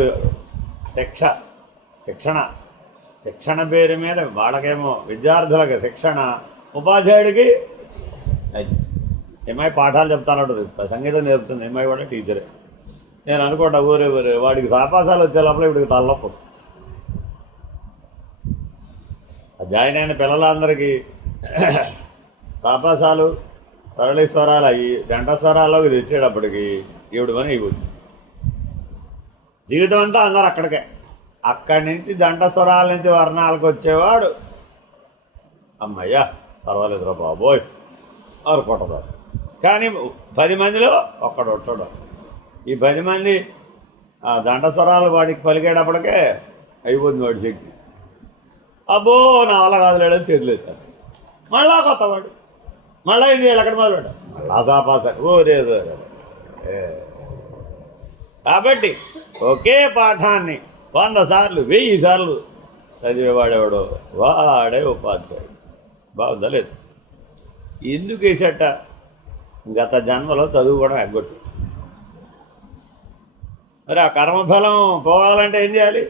శిక్షణ పేరు మీద వాళ్ళకేమో విద్యార్థులకి శిక్షణ, ఉపాధ్యాయుడికి ఎంఐ పాఠాలు చెప్తానంటుంది, సంగీతం నేర్పుతుంది ఎంఐ కూడా టీచరే. నేను అనుకోండి ఊరే వాడికి సాపాసాలు వచ్చే లోపల వీడికి తలనొప్పి వస్తుంది. జాయిన్ అయిన పిల్లలందరికీ సాపాసాలు సరళీస్వరాలు అయ్యి జంటస్వరాల్లోకి తెచ్చేటప్పటికి ఈవిడ పని అయిపోతుంది. జీవితం అంతా అందరు అక్కడికే. అక్కడి నుంచి జంట స్వరాల నుంచి వర్ణాలకు వచ్చేవాడు అమ్మయ్యా పర్వాలేదురా బాబోయ్ అనుకుంటున్నారు. కానీ 10 మందిలో ఒక్కడు ఉంటాడు. ఈ 10 మంది ఆ జంట స్వరాలు వాడికి పలికేటప్పటికే అయిపోతుంది వాడి శక్తి. అబ్బో నా వల్ల కాదులేడని చేతులు ఎత్తేస్తాడు. మళ్ళా కొత్తవాడు, మళ్ళీ ఇది ఎక్కడ మొదలుపెట్ట, మళ్ళా సాపాసాడు. ఓరే కాబట్టి ఒకే పాఠాన్ని 100 సార్లు 1000 సార్లు చదివేవాడేవాడు వాడే ఉపాధ్యాయుడు. బాగుందా లేదు? ఎందుకు వేసేట? గత జన్మలో చదువుకోవడం ఎగ్గొట్టు. మరి ఆ కర్మఫలం పోవాలంటే ఏం చేయాలి?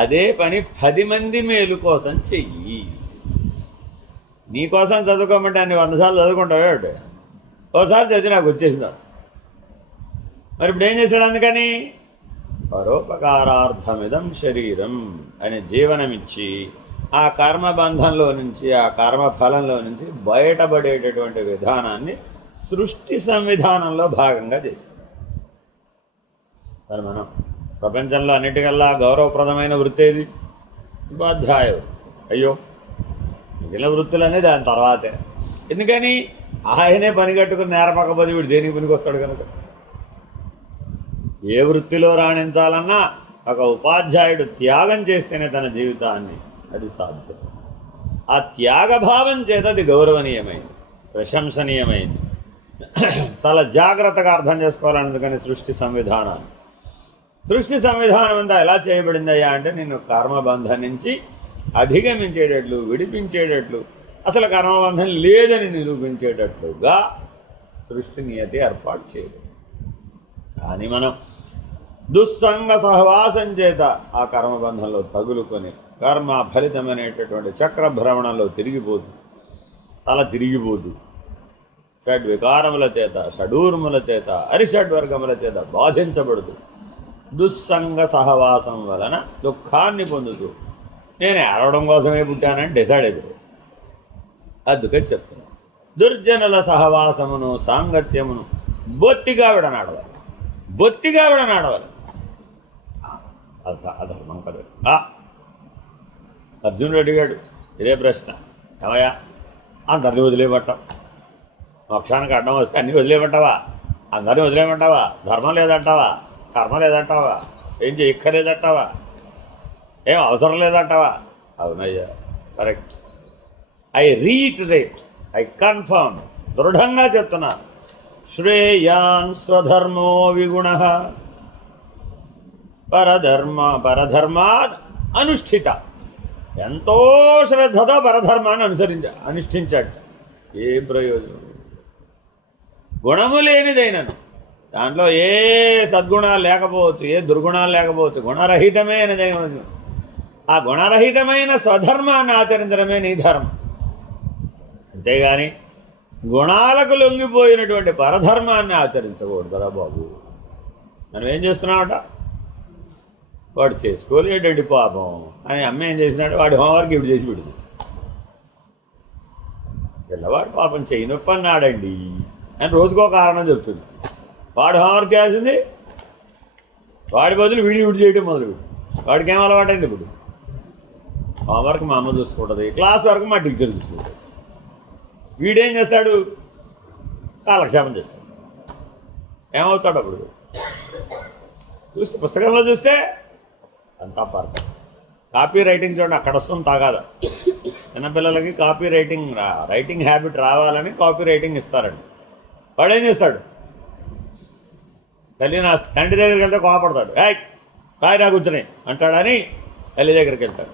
అదే పని 10 మంది మేలు కోసం చెయ్యి. నీకోసం చదువుకోమంటే అన్ని 100 సార్లు చదువుకుంటావు ఏమిటి? ఓసారి చదివి నాకు వచ్చేసినాడు. మరి ఇప్పుడు ఏం చేశాడు? అందుకని పరోపకారార్థమిదం శరీరం అని జీవనమిచ్చి ఆ కర్మబంధంలో నుంచి, ఆ కర్మఫలంలో నుంచి బయటపడేటటువంటి విధానాన్ని సృష్టి సంవిధానంలో భాగంగా చేశాం. మరి మనం ప్రపంచంలో అన్నిటికల్లా గౌరవప్రదమైన వృత్తి ఏది? ఉపాధ్యాయుడు. అయ్యో మిగిలిన వృత్తులనే దాని తర్వాతే. ఎందుకని? ఆయనే పని కట్టుకుని నేరపకపోతే వీడు దేనికి పనికి వస్తాడు కనుక. ఏ వృత్తిలో రాణించాలన్నా ఒక ఉపాధ్యాయుడు త్యాగం చేస్తేనే తన జీవితాన్ని అది సాధ్యం. ఆ త్యాగభావం చేత అది గౌరవనీయమైంది, ప్రశంసనీయమైంది. చాలా జాగ్రత్తగా అర్థం చేసుకోవాలని. అందుకని సృష్టి సంవిధానం అంతా ఎలా చేయబడిందయ్యా అంటే నిన్ను కర్మబంధం నుంచి అధిగమించేటట్లు, విడిపించేటట్లు, అసలు కర్మబంధం లేదని నిరూపించేటట్లుగా సృష్టి నియతి ఏర్పాటు చేయదు. కానీ మనం దుస్సంగ సహవాసం చేత ఆ కర్మబంధంలో తగులుకొని కర్మ ఫలితమనేటటువంటి చక్రభ్రమణంలో తల తిరిగిపోతూ షడ్వికారముల చేత, షడూర్ముల చేత, అరిషడ్వర్గముల చేత బాధించబడుతూ దుస్సంగ సహవాసం వలన దుఃఖాన్ని పొందుతూ నేను ఏడవడం కోసమే పుట్టానని డిసైడ్ అయిపోయాడు. అందుకని చెప్తున్నాను, దుర్జనుల సహవాసమును సాంగత్యమును బొత్తిగా విడనాడవాలి. అధర్మం కదా. అర్జునుడు అడిగాడు ఇదే ప్రశ్న, ఏమయ్యా అందరినీ వదిలేయమంటావు, మోక్షానికి అడ్డం వస్తే అన్నీ వదిలేయమంటావా, అందరినీ వదిలేయమంటావా, ధర్మం లేదంటావా, కర్మ లేదంటావా, ఏం చేయక్కర్లేదంటావా, ఏం అవసరం లేదంటావా? అవునయ్యా correct. I reiterate, I confirm, దృఢంగా చెప్తున్నాను. శ్రేయాన్ స్వధర్మో విగుణః పరధర్మాద్ అనుష్ఠిత. ఎంతో శ్రద్ధతో పరధర్మాన్ని అనుష్ఠించాడు. ఏం ప్రయోజనం? గుణము లేనిదైనను, దాంట్లో ఏ సద్గుణాలు లేకపోవచ్చు, ఏ దుర్గుణాలు లేకపోవచ్చు, గుణరహితమైనదైన ఆ గుణరహితమైన స్వధర్మాన్ని ఆచరించడమే నీ ధర్మం. అంతేగాని గుణాలకు లొంగిపోయినటువంటి పరధర్మాన్ని ఆచరించకూడదురా బాబు. మనం ఏం చేస్తున్నామట, వాడు చేసుకోలేడండి పాపం అని అమ్మ ఏం చేసినాడు, వాడి హోంవర్క్ ఇప్పుడు చేసి పెడుతుంది. పిల్లవాడు పాపం చెయ్యి నొప్పి అన్నాడండి అని రోజుకో కారణం చెప్తుంది. వాడు హోంవర్క్ చేయాల్సింది వాడి బదులు వీడి విడి చేయడం మొదలుపెట్టి. వాడికి ఏం అలవాటైంది, ఇప్పుడు హోంవర్క్ మా అమ్మ చూసుకుంటుంది, క్లాస్ వరకు మా టీచర్ చూసుకుంటుంది. వీడేం చేస్తాడు, కాలక్షేపం చేస్తాడు. ఏమవుతాడు అప్పుడు చూస్తే, పుస్తకంలో చూస్తే అంతా పర్ఫెక్ట్. కాపీ రైటింగ్ చూడండి, అక్కడ వస్తుంది తాగాద. చిన్నపిల్లలకి కాపీ రైటింగ్ హ్యాబిట్ రావాలని కాపీ రైటింగ్ ఇస్తారండి. వాడు ఏం చేస్తాడు, తండ్రి దగ్గరికి వెళ్తే కోపడతాడు, రాయిరా కూర్చొని అంటాడని తల్లి దగ్గరికి వెళ్తాడు.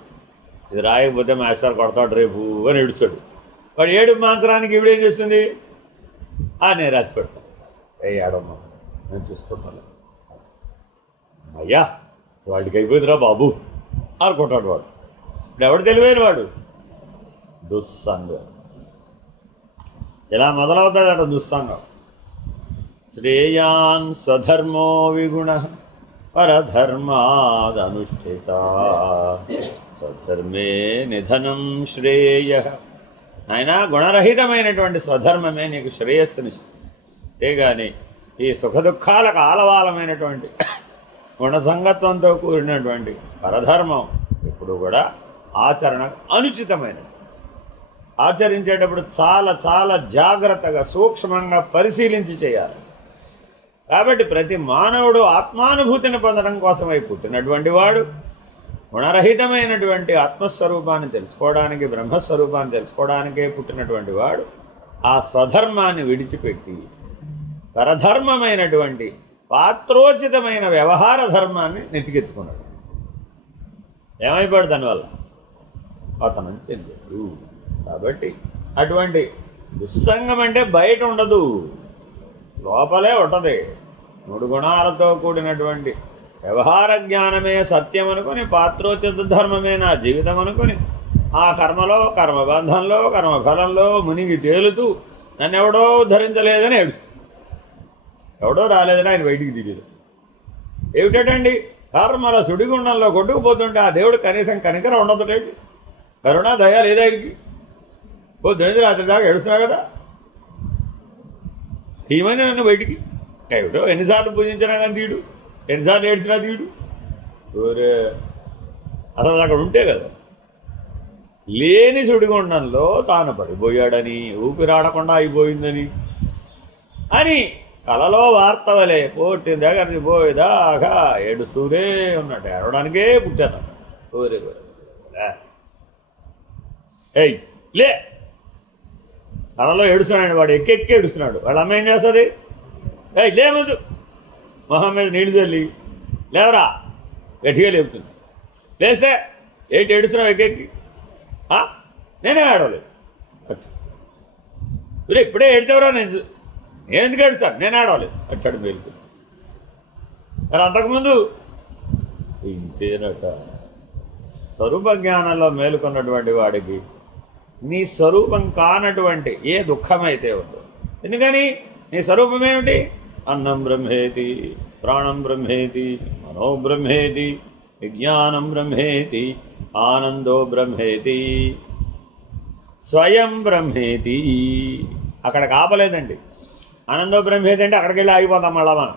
ఇది రాయకపోతే మాస్టర్ కొడతాడు రేపు అని ఏడుస్తాడు. వాడు ఏడు మాంసరానికి ఇవిడేం చేస్తుంది, నేను రాసి పెడతాను, ఏడమ్మా నేను చూసుకుంటాను, అయ్యా వాడికి అయిపోయిందిరా బాబు అనుకుంటాడు. వాడు ఇప్పుడు ఎవడు తెలివైన వాడు, దుస్సంగం. ఇలా మొదలవుతాడట దుస్సంగం. శ్రేయాన్ స్వధర్మో విగుణ పరధర్మాదనుష్ఠిత స్వధర్మే నిధనం శ్రేయ. ఆయన గుణరహితమైనటువంటి స్వధర్మమే నీకు శ్రేయస్సునిస్తుంది. అంతేగాని ఈ సుఖదుఖాలకు ఆలవాలమైనటువంటి గుణసంగత్వంతో కూడినటువంటి పరధర్మం ఎప్పుడు కూడా ఆచరణ అనుచితమైనది. ఆచరించేటప్పుడు చాలా చాలా జాగ్రత్తగా సూక్ష్మంగా పరిశీలించి చేయాలి. కాబట్టి ప్రతి మానవుడు ఆత్మానుభూతిని పొందడం కోసమై పుట్టినటువంటి వాడు గుణరహితమైనటువంటి ఆత్మస్వరూపాన్ని తెలుసుకోవడానికి, బ్రహ్మస్వరూపాన్ని తెలుసుకోవడానికే పుట్టినటువంటి వాడు ఆ స్వధర్మాన్ని విడిచిపెట్టి పరధర్మమైనటువంటి పాత్రోచితమైన వ్యవహార ధర్మాన్ని నెత్తికెత్తుకున్నాడు. ఏమైపోయాడు దానివల్ల, పతనం చెందాడు. కాబట్టి అటువంటి దుస్సంగం అంటే బయట ఉండదు, లోపలే ఉంటుంది. 3 గుణాలతో కూడినటువంటి వ్యవహార జ్ఞానమే సత్యం అనుకొని, పాత్రోచిత ధర్మమే నా జీవితం అనుకొని, ఆ కర్మలో, కర్మబంధంలో, కర్మఫలంలో మునిగి తేలుతూ నన్ను ఎవడో ఉద్ధరించలేదని ఏడుస్తుంది. ఎవడో రాలేదని ఆయన బయటికి దిగలేదు. ఏమిటండి, కర్మల సుడిగుండంలో కొట్టుకుపోతుంటే ఆ దేవుడు కనీసం కనికరం ఉండదుటేంటి, కరుణ దయ లేదా ఆయనకి? పొద్దున్నది రాత్రి దాకా ఏడుస్తున్నావు కదా, తీయమని నన్ను బయటికి. ఏమిటో ఎన్నిసార్లు పూజించినా కానీ తీయడు, ఎన్నిసార్లు ఏడ్చినా తీయడు. ఓరే అసలు అక్కడ ఉంటే కదా, లేని సుడిగుండంలో తాను పడిపోయాడని, ఊపిరాడకుండా అయిపోయిందని అని కలలో వార్త వలే పోటీ దగ్గర పోయేదాకా ఏడుస్తూనే ఉన్నట్టు, ఏడవడానికే పుట్టాను. ఓరే ఏయ్ లే, కళలో ఏడుస్తున్నాడు వాడు, ఎక్కెక్కి ఏడుస్తున్నాడు. వాళ్ళ అమ్మ ఏం చేస్తుంది, ఏయ్ లే ముందు, మొహం మీద నీళ్ళు చల్లి లేవరా గట్టిగా లేపుతుంది. లేస్తే ఏంటి ఏడుస్తున్నావు ఎక్కెక్కి, నేనే ఆడవలేదు. ఇప్పుడే ఏడ్చావురా, నేను ఎందుకు ఏడుస్తాను, నేను ఆడవలేదు అట్టాడు మేలుకు. మరి అంతకుముందు ఇంతేనట. స్వరూప జ్ఞానంలో మేలుకున్నటువంటి వాడికి నీ స్వరూపం కానటువంటి ఏ దుఃఖమైతే ఉందో, ఎందుకని నీ స్వరూపం ఏమిటి, అన్నం బ్రహ్మేతి, ప్రాణం బ్రహ్మేతి, మనో బ్రహ్మేతి, విజ్ఞానం బ్రహ్మేతి, ఆనందో బ్రహ్మేతి, స్వయం బ్రహ్మేతి. అక్కడికి ఆపలేదండి. ఆనందో బ్రహ్మేతి అంటే అక్కడికి వెళ్ళి ఆగిపోతాం మళ్ళా మనం.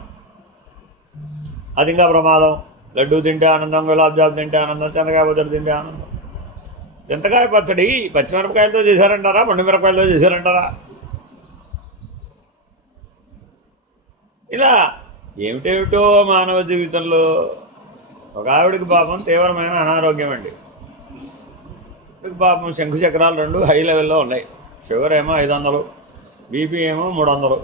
అది ఇంకా ప్రమాదం. లడ్డూ తింటే ఆనందం, గులాబ్ జామ్ తింటే ఆనందం, చింతకాయ పచ్చడి తింటే ఆనందం. చింతకాయ పచ్చడి పచ్చిమిరపకాయలతో చేశారంటారా, పండుమిరపకాయలతో చేశారంటారా? ఇలా ఏమిటేమిటో మానవ జీవితంలో. ఒక ఆవిడికి పాపం తీవ్రమైన అనారోగ్యం అండి. పాపం శంకు చక్రాలు 2 హై లెవెల్లో ఉన్నాయి. షుగర్ ఏమో 500, బీపీ ఏమో 300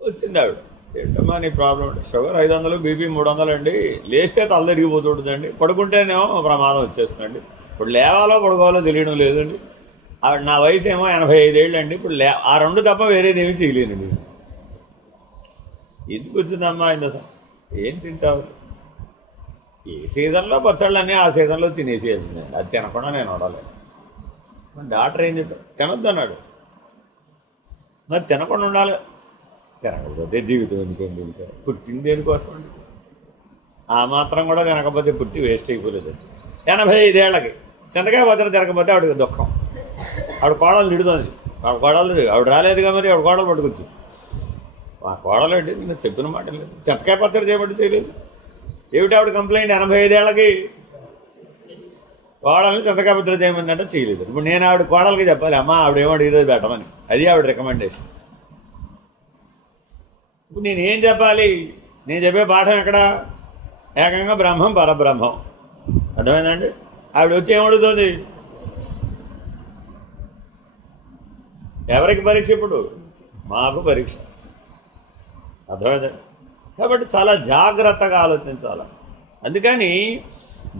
వచ్చింది. ఆవిడ ఏంటమ్మా నీ ప్రాబ్లం అంటే, షుగర్ 500, బీపీ 300 అండి. లేస్తే తల తిరిగిపోతుంటుందండి, పడుకుంటేనేమో ప్రమాదం వచ్చేస్తుందండి. ఇప్పుడు లేవాలో పడుకోవాలో తెలియడం లేదండి. ఆవిడ నా వయసు ఏమో 85 ఏళ్ళు అండి. ఇప్పుడు ఆ 2 తప్ప వేరేదేమీ చేయలేనండి. ఎందుకు వచ్చిందమ్మా ఇంత సమస్య, ఏం తింటావు? ఏ సీజన్లో పచ్చళ్ళన్నీ ఆ సీజన్లో తినేసేయాల్సిందే, అది తినకుండా నేను వడలేదు. డాక్టర్ ఏం చెప్పాడు? తినొద్దు అన్నాడు. మరి తినకుండా ఉండాలి. తినకపోతే జీవితం ఎందుకండి? ఇంకా పుట్టింది దేనికోసం అండి? ఆ మాత్రం కూడా తినకపోతే పుట్టి వేస్ట్ అయిపోలేదు. 85 ఏళ్ళకి చింతకాయ పచ్చడి తినకపోతే ఆవిడకి దుఃఖం. ఆవిడ కోడలు తిడుతుంది. ఆవిడ రాలేదుగా, మరి ఆవిడ కోడలు పట్టుకొచ్చింది. ఆ కోడలు ఏంటి, నేను చెప్పిన మాట లేదు, చింతకాయ పచ్చడి చేయబట్టి చేయలేదు. ఏమిటి ఆవిడ కంప్లైంట్? 85 ఏళ్ళకి కోడల్ని చింతకాయ పచ్చడి చేయమంటే చేయలేదు. ఇప్పుడు నేను ఆవిడ కోడలకి చెప్పాలి, అమ్మ ఆవిడ ఏమో అడిగేది పెట్టమని. అది ఆవిడ రికమెండేషన్. ఇప్పుడు నేనేం చెప్పాలి? నేను చెప్పే పాఠం ఎక్కడ? ఏకంగా బ్రహ్మం పరబ్రహ్మం. అర్థమైందండి? ఆవిడ వచ్చి ఏమడుగుతుంది? ఎవరికి పరీక్ష? ఇప్పుడు మాకు పరీక్ష. అర్థమైందండి? కాబట్టి చాలా జాగ్రత్తగా ఆలోచించాలి. అందుకని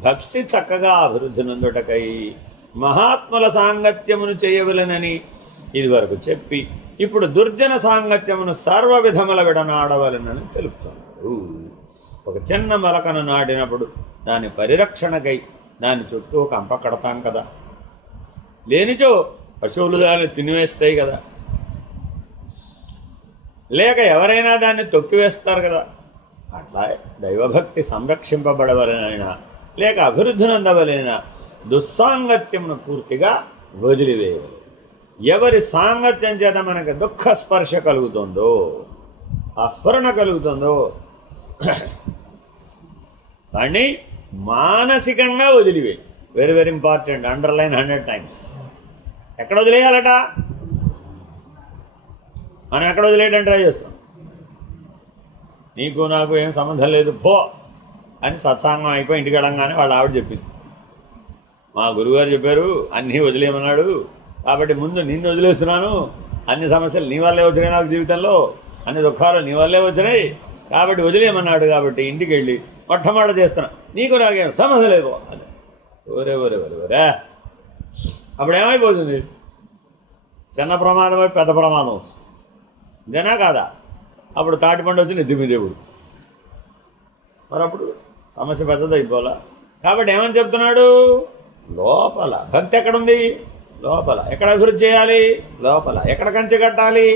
భక్తి చక్కగా అభివృద్ధి నందుటకై మహాత్ముల సాంగత్యమును చేయవలెనని ఇదివరకు చెప్పి, ఇప్పుడు దుర్జన సాంగత్యమును సర్వ విధముల విడనాడవలెనని తెలుపుతున్నారు. ఒక చిన్న మొలకను నాటినప్పుడు దాని పరిరక్షణకై దాని చుట్టూ ఒక కంప కడతాం కదా, లేనిచో పశువులు దాన్ని తినివేస్తాయి కదా, లేక ఎవరైనా దాన్ని తొక్కివేస్తారు కదా. అట్లా దైవభక్తి సంరక్షింపబడవలనైనా లేక అభివృద్ధి నందవలైనా దుస్సాంగత్యమును పూర్తిగా వదిలివేయవలెను. ఎవరి సాంగత్యం చేత మనకి దుఃఖ స్పర్శ కలుగుతుందో, ఆ స్ఫురణ కలుగుతుందో కానీ మానసికంగా వదిలివేయి. Very very important. Underline 100 times. ఎక్కడ వదిలేయాలట? మనం ఎక్కడ వదిలేయడానికి ట్రై చేస్తాం. నీకు నాకు ఏం సంబంధం లేదు పో అని సత్సాంగం అయిపోయి ఇంటికి వెళ్ళంగానే వాళ్ళ ఆవిడ చెప్పింది, మా గురువుగారు చెప్పారు అన్నీ వదిలేయమన్నాడు, కాబట్టి ముందు నిన్ను వదిలేస్తున్నాను, అన్ని సమస్యలు నీ వల్లే వచ్చినాయి, నాకు జీవితంలో అన్ని దుఃఖాలు నీ వల్లే వచ్చినాయి, కాబట్టి వదిలేయమన్నాడు, కాబట్టి ఇంటికి వెళ్ళి మొట్టమొదట చేస్తున్నా, నీకు నాకేం సమస్య లేదు అని. ఒరే ఒరే ఒరే ఒరే అప్పుడు ఏమైపోతుంది? చిన్న ప్రమాదం అయి పెద్ద ప్రమాదం వస్తుంది. ఇదేనా కాదా? అప్పుడు తాటిపండు వచ్చి నెత్తి మీద దేవుడు, మరి అప్పుడు సమస్య పెద్దది అయిపోవాలా. కాబట్టి ఏమని చెప్తున్నాడు? లోపల భక్తి ఎక్కడుంది? లోపల. ఎక్కడ అభివృద్ధి చేయాలి? లోపల. ఎక్కడ కంచె కట్టాలి?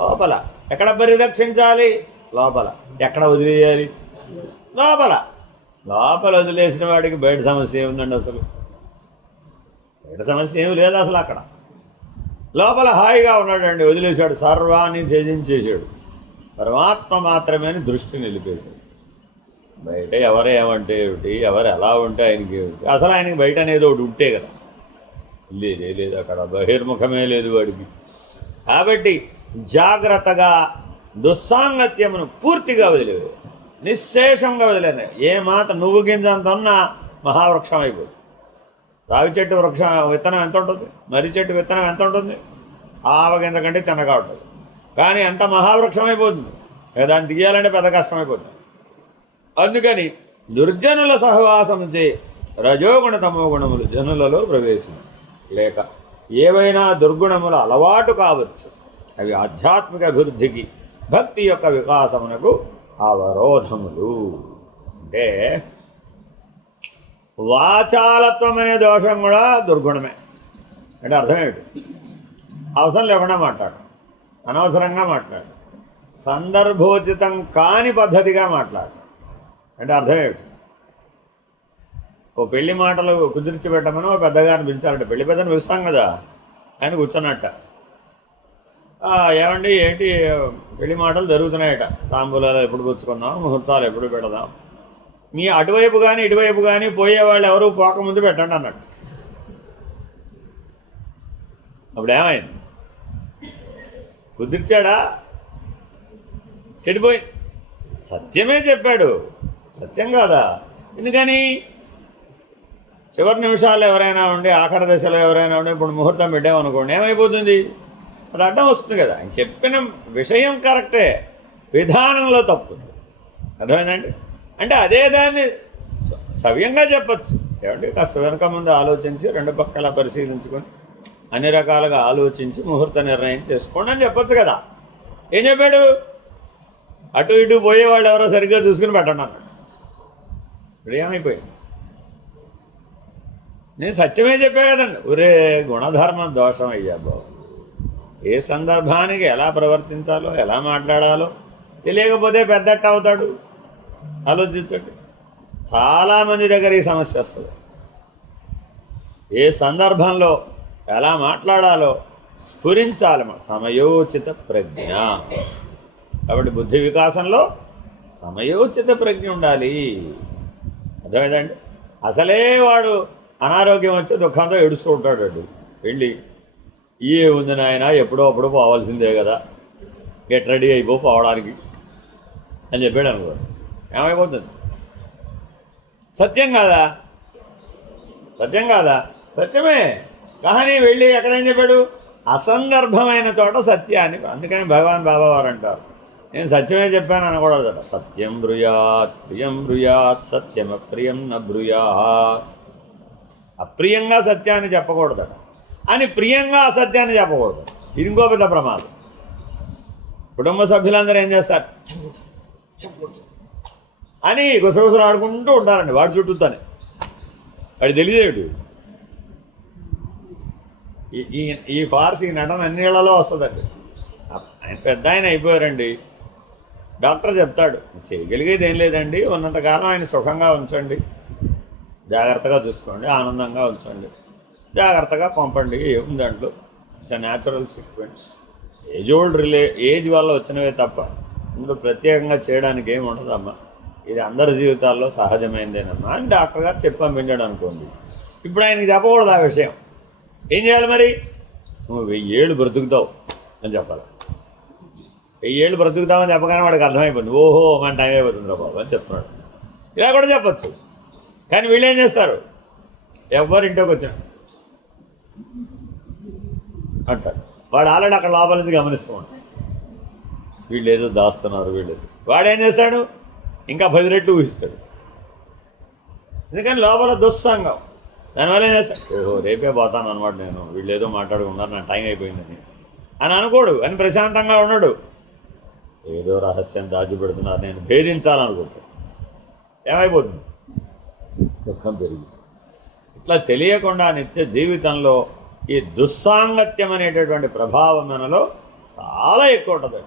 లోపల. ఎక్కడ పరిరక్షించాలి? లోపల. ఎక్కడ వదిలేయాలి? లోపల. లోపల వదిలేసిన వాడికి బయట సమస్య ఏముందండి? అసలు బయట సమస్య ఏమి లేదు అసలు. అక్కడ లోపల హాయిగా ఉన్నాడండి, వదిలేశాడు, సర్వాన్ని త్యజించేశాడు, పరమాత్మ మాత్రమే అని దృష్టి నిలిపేశాడు. బయట ఎవరు ఏమంటే ఏమిటి, ఎవరు ఎలా ఉంటే ఆయనకి ఏమిటి? అసలు ఆయనకి బయట అనేది ఒకటి ఉంటే కదా, లేదే లేదు, అక్కడ బహిర్ముఖమే లేదు వాడికి. కాబట్టి జాగ్రత్తగా దుస్సాంగత్యమును పూర్తిగా వదిలేవు, నిశ్శేషంగా వదిలేను. ఏమాత్రం నువ్వు గింజంత ఉన్నా మహావృక్షం అయిపోతుంది. రావి చెట్టు విత్తనం ఎంత ఉంటుంది? మర్రి చెట్టు విత్తనం ఎంత ఉంటుంది? ఆవగింజ కంటే చిన్నగా ఉంటుంది, కానీ ఎంత మహావృక్షం అయిపోతుంది. దాన్ని తీయాలంటే పెద్ద కష్టమైపోతుంది. అందుకని దుర్జనుల సహవాసము చే రజోగుణ తమో గుణములు జనులలో ప్రవేశించు, లేక ఏవైనా దుర్గుణముల అలవాటు కావచ్చు, అవి ఆధ్యాత్మిక అభివృద్ధికి భక్తి యొక్క వికాసమునకు అవరోధములు. అంటే వాచాలత్వం అనే దోషం కూడా దుర్గుణమే. అంటే అర్థం ఏమిటి? అవసరం లేకుండా మాట్లాడు, అనవసరంగా మాట్లాడు, సందర్భోచితం కాని పద్ధతిగా మాట్లాడు. అంటే అర్థం ఏమిటి? ఓ పెళ్లి మాటలు కుదిర్చి పెట్టమని ఓ పెద్దగారిని పిలిచారంట. పెళ్లి పెద్దని పిలుస్తాం కదా, ఆయన కూర్చున్నట్ట, ఏమండి ఏంటి పెళ్లి మాటలు జరుగుతున్నాయట, తాంబూలాలు ఎప్పుడు పుచ్చుకుందాం, ముహూర్తాలు ఎప్పుడు పెడదాం, మీ అటువైపు కానీ ఇటువైపు కానీ పోయేవాళ్ళు ఎవరు పోకముందు పెట్టండి అన్నట్టు. అప్పుడు ఏమైంది? కుదిర్చాడా? చెడిపోయింది. సత్యమే చెప్పాడు, సత్యం కాదా? ఎందుకని? చివరి నిమిషాల్లో ఎవరైనా ఉండి, ఆఖరి దశలో ఎవరైనా ఉండి ఇప్పుడు ముహూర్తం పెట్టామనుకోండి, ఏమైపోతుంది? అది అడ్డం వస్తుంది కదా. ఆయన చెప్పిన విషయం కరెక్టే, విధానంలో తప్పు. అర్థమైందండి? అంటే అదే దాన్ని సవ్యంగా చెప్పచ్చు. ఏమంటే కాస్త వెనక ముందు ఆలోచించి, రెండు పక్కల పరిశీలించుకొని, అన్ని రకాలుగా ఆలోచించి ముహూర్త నిర్ణయం చేసుకోండి అని చెప్పచ్చు కదా. ఏం చెప్పాడు? అటు ఇటు పోయేవాళ్ళు ఎవరో సరిగ్గా చూసుకుని పెట్టండి అన్నాడు. ఇప్పుడు ఏమైపోయింది? నేను సత్యమే చెప్పా కదండి. ఒరే గుణధర్మం దోషం అయ్యా బాబు. ఏ సందర్భానికి ఎలా ప్రవర్తించాలో, ఎలా మాట్లాడాలో తెలియకపోతే పెద్దట్ట అవుతాడు. ఆలోచించండి. చాలామంది దగ్గర ఈ సమస్య వస్తుంది. ఏ సందర్భంలో ఎలా మాట్లాడాలో స్ఫురించాలి. సమయోచిత ప్రజ్ఞ. కాబట్టి బుద్ధి వికాసంలో సమయోచిత ప్రజ్ఞ ఉండాలి. అర్థమైందండి? అసలే వాడు అనారోగ్యం వచ్చి దుఃఖంతో ఏడుస్తూ ఉంటాడు. వెళ్ళి ఏ ఉంది నాయన, ఎప్పుడో అప్పుడు పోవాల్సిందే కదా, గెట్ రెడీ పోవడానికి అని చెప్పాడు అనుకో, ఏమైపోతుంది? సత్యం కాదా? సత్యం కాదా? సత్యమే. కానీ వెళ్ళి ఎక్కడేం చెప్పాడు? అసందర్భమైన చోట సత్యాన్ని. అందుకని భగవాన్ బాబా వారు అంటారు, నేను సత్యమే చెప్పాను అనకూడదట. సత్యం బ్రూయాత్ ప్రియం బ్రూయాత్ సత్యం అప్రియం న బ్రూయాత్. అప్రియంగా సత్యాన్ని చెప్పకూడదట, అని ప్రియంగా అసత్యాన్ని చెప్పకూడదు. ఇది ఇంకో పెద్ద ప్రమాదం. కుటుంబ సభ్యులందరూ ఏం చేస్తారు? అని గుసగుసలు ఆడుకుంటూ ఉంటారండి వాడి చుట్టూతానే. వాడి తెలియదేమిటి? ఈ ఫార్స్, ఈ నటన అన్నిళ్లలో వస్తుందండి. ఆయన పెద్ద ఆయన అయిపోయారండి. డాక్టర్ చెప్తాడు, చేయగలిగేది ఏం లేదండి, ఉన్నంతకాలం ఆయన సుఖంగా ఉంచండి, జాగ్రత్తగా చూసుకోండి, ఆనందంగా ఉంచండి, జాగ్రత్తగా పంపండి. ఏముంది దాంట్లో? It's a natural sequence. Age వల్ల వచ్చినవే తప్ప ఇందులో ప్రత్యేకంగా చేయడానికి ఏమి ఉండదమ్మా, ఇది అందరి జీవితాల్లో సహజమైందేనమ్మా అని డాక్టర్ గారు చెప్పి పంపించాడు అనుకోండి. ఇప్పుడు ఆయనకి చెప్పకూడదు ఆ విషయం. ఏం చేయాలి మరి? నువ్వు 1000 ఏళ్ళు బ్రతుకుతావు అని చెప్పాలి. 1000 ఏళ్ళు బ్రతుకుతామని చెప్పగానే వాడికి అర్థమైపోయింది, ఓహో మన టైం అయిపోతుందిరా బాబు అని చెప్తున్నాడు. ఇలా కూడా చెప్పచ్చు. కానీ వీళ్ళు ఏం చేస్తారు? ఎవరు ఇంట్లోకి వచ్చిన అంటాడు. వాడు ఆల్రెడీ అక్కడ లోపల నుంచి గమనిస్తూ ఉంటాడు, వీళ్ళు ఏదో దాస్తున్నారు, వీళ్ళు. వాడేం చేస్తాడు? ఇంకా 10 రెట్లు ఊహిస్తాడు. ఎందుకని లోపల దుస్సంగం. దానివల్ల ఏం చేస్తాడు? ఓహో రేపే పోతాను అనమాట నేను, వీళ్ళు ఏదో మాట్లాడుకున్నారు, నా టైం అయిపోయిందని అని అనుకోడు. అని ప్రశాంతంగా ఉన్నాడు. ఏదో రహస్యం దాచిపెడుతున్నారు, నేను భేదించాలనుకుంటాడు. ఏమైపోతుంది? దుఃఖం పెరిగి. ఇట్లా తెలియకుండా నిత్య జీవితంలో ఈ దుస్సాంగత్యం అనేటటువంటి ప్రభావం మనలో చాలా ఎక్కువ ఉంటుంది.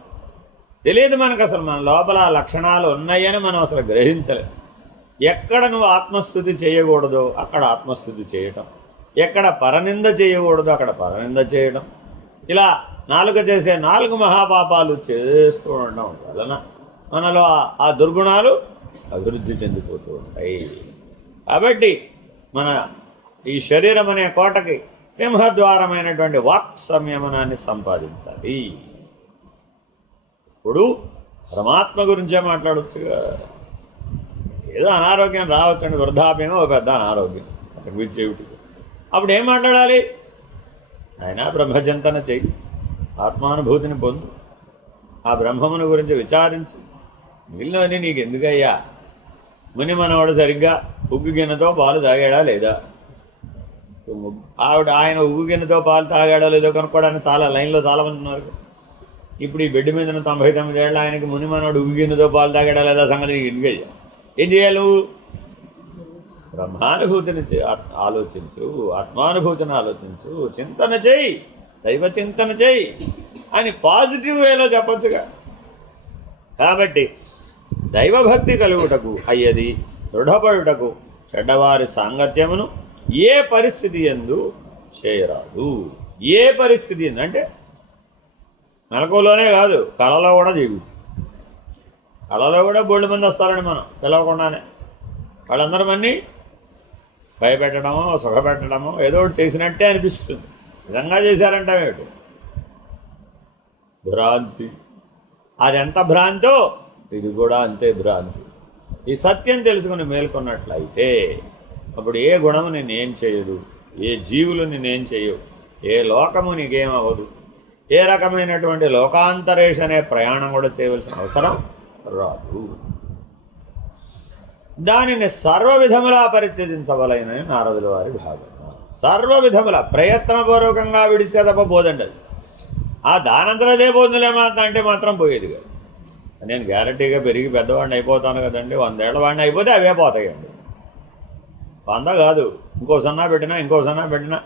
తెలియదు మనకు అసలు మన లోపల లక్షణాలు ఉన్నాయని మనం అసలు గ్రహించలేము. ఎక్కడ నువ్వు ఆత్మస్థుతి చేయకూడదో అక్కడ ఆత్మస్థుతి చేయటం, ఎక్కడ పరనింద చేయకూడదో అక్కడ పరనింద చేయడం, ఇలా నాలుక చేసే 4 మహాపాపాలు చేస్తూ ఉండడం వలన మనలో ఆ దుర్గుణాలు అభివృద్ధి చెందిపోతూ ఉంటాయి. కాబట్టి మన ఈ శరీరం అనే కోటకి సింహద్వారమైనటువంటి వాక్ సంయమనాన్ని సంపాదించాలి. ఇప్పుడు పరమాత్మ గురించే మాట్లాడొచ్చుగా. ఏదో అనారోగ్యం రావచ్చండి, వృద్ధాప్యమో ఒక పెద్ద అనారోగ్యం, అతనికి విచ్చేవిటి. అప్పుడు ఏం మాట్లాడాలి? ఆయన బ్రహ్మచింతన చెయ్యి, ఆత్మానుభూతిని పొందు, ఆ బ్రహ్మమును గురించి విచారించి, మిగిలినవన్నీ నీకు ఎందుకయ్యా? ముని మనవాడు సరిగ్గా ఉగ్గు గిన్నెతో పాలు తాగాడా లేదా? ఆయన ఉగ్గు గిన్నెతో పాలు తాగాడో లేదో కనుక్కోవడానికి చాలా లైన్లో చాలామంది ఉన్నారు. ఇప్పుడు ఈ బెడ్ మీద 99 ఏళ్ళ ఆయనకి ముని మనవాడు ఉగ్గు గిన్నెతో పాలు తాగాడా లేదా సంగతి నీకు ఎందుకయ్యా? ఏం చేయాలి? నువ్వు బ్రహ్మానుభూతిని ఆలోచించు, ఆత్మానుభూతిని ఆలోచించు, చింతన చేయి, దైవ చింతన చేయి అని పాజిటివ్ వేలో చెప్పచ్చుగా. కాబట్టి దైవభక్తి కలుగుటకు అయ్యది దృఢపడుటకు చెడ్డవారి సాంగత్యమును ఏ పరిస్థితి యందు చేయరాదు. ఏ పరిస్థితి అంటే మెలకువలోనే కాదు, కళలో కూడా చేయదు. కళలో కూడా బోల్డ్ మంది వస్తారని మనం పిలవకుండానే. వాళ్ళందరూ మన్ని భయపెట్టడమో సుఖపెట్టడమో ఏదో ఒకటి చేసినట్టే అనిపిస్తుంది. నిజంగా చేశారంటావేమిటి? భ్రాంతి. అది ఎంత భ్రాంతో ఇది కూడా అంతే భ్రాంతి. ఈ సత్యం తెలుసుకుని మేల్కొన్నట్లయితే అప్పుడు ఏ గుణము నేనేం చేయదు, ఏ జీవులు నేనేం చేయవు, ఏ లోకము నీకేమవ్వదు, ఏ రకమైనటువంటి లోకాంతరేష్ అనే ప్రయాణం కూడా చేయవలసిన అవసరం రాదు. దానిని సర్వవిధములా పరిత్యజించవలైనని నారదుల వారి భావన. సర్వవిధముల ప్రయత్నపూర్వకంగా విడిస్తే తప్ప పోదండి అది. ఆ దానంతరదే పోతుందిలే అంటే మాత్రం పోయేది కాదు. నేను గ్యారంటీగా పెరిగి పెద్దవాడిని అయిపోతాను కదండి, 100 ఏళ్ల వాడిని అయిపోతే అవే పోతాయండి. 100 కాదు, ఇంకో 0 పెట్టినా, ఇంకో 0 పెట్టినా,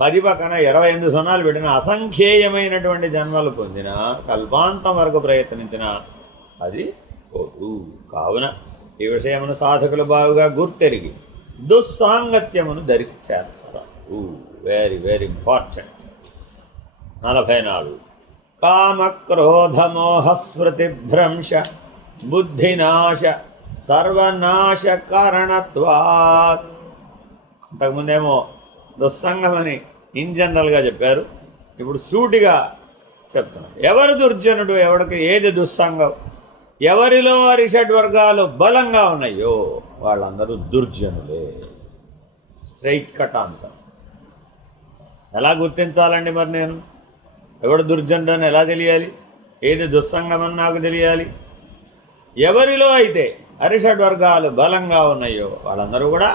10 పక్కన 28 సున్నాలు పెట్టిన అసంఖ్యేయమైనటువంటి జన్మలు పొందిన కల్పాంతం వరకు ప్రయత్నించిన అది పోదు. కావున ఈ విషయమును సాధకులు బాగుగా గుర్తెరిగి దుస్సాంగత్యమును దరికి చేర్చరాదు. Very very important. 44 కామక్రోధమోహస్మృతిభ్రంశ బుద్ధినాశ సర్వనాశకరణత్వాత్. అంతకుముందేమో దుస్సంగమని ఇన్ జనరల్గా చెప్పారు, ఇప్పుడు సూటిగా చెప్తున్నారు. ఎవరు దుర్జనుడు, ఎవరికి ఏది దుస్సంగం, ఎవరిలో అరిషడ్వర్గాలు బలంగా ఉన్నాయో వాళ్ళందరూ దుర్జనులే. Straight cut answer. ఎలా గుర్తించాలండి మరి నేను? ఎవడు దుర్జనుడు అని ఎలా తెలియాలి? ఏది దుస్సంగమని నాకు తెలియాలి? ఎవరిలో అయితే అరిషడ్వర్గాలు బలంగా ఉన్నాయో వాళ్ళందరూ కూడా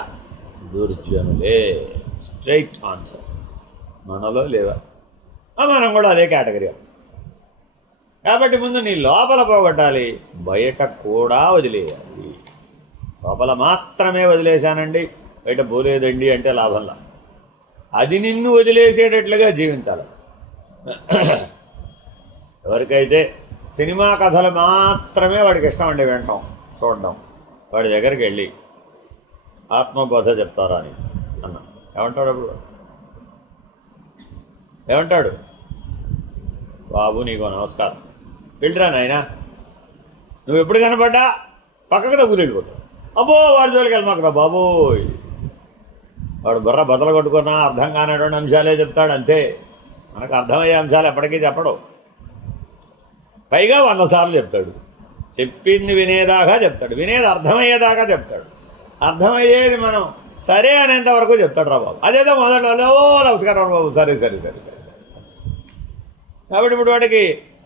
దుర్జనులే. Straight answer. మనలో లేవా? మనం కూడా అదే కేటగిరీ. కాబట్టి ముందు నీ లోపల పోగొట్టాలి, బయట కూడా వదిలేయాలి. లోపల మాత్రమే వదిలేశానండి, బయట పోలేదండి అంటే లాభంలా. అది నిన్ను వదిలేసేటట్లుగా జీవించాలి. ఎవరికైతే సినిమా కథలు మాత్రమే వాడికి ఇష్టం అండి వినటం, చూడడం, వాడి దగ్గరికి వెళ్ళి ఆత్మబోధ చెప్తారా అని అన్నా, ఏమంటాడు? అప్పుడు ఏమంటాడు? బాబు నీకు నమస్కారం, వెళ్ళిరా నాయనా, నువ్వు ఎప్పుడు కనపడ్డా పక్కకు తగ్గులు వెళ్ళిపోతావు. అబ్బో వాడి జోలికి వెళ్ళమాకరా బాబోయ్. వాడు బుర్ర బతలు కొట్టుకున్నా అర్థం కానటువంటి అంశాలే చెప్తాడు అంతే. మనకు అర్థమయ్యే అంశాలు ఎప్పటికీ చెప్పడు. పైగా 100 సార్లు చెప్తాడు. చెప్పింది వినేదాకా చెప్తాడు, వినేది అర్థమయ్యేదాకా చెప్తాడు. అర్థమయ్యేది మనం సరే అనేంత వరకు చెప్తాడు రా బాబు. అదేదో మొదట్లో ఓ నమస్కారం బాబు, సరే సరే సరే సరే. కాబట్టి ఇప్పుడు వాడికి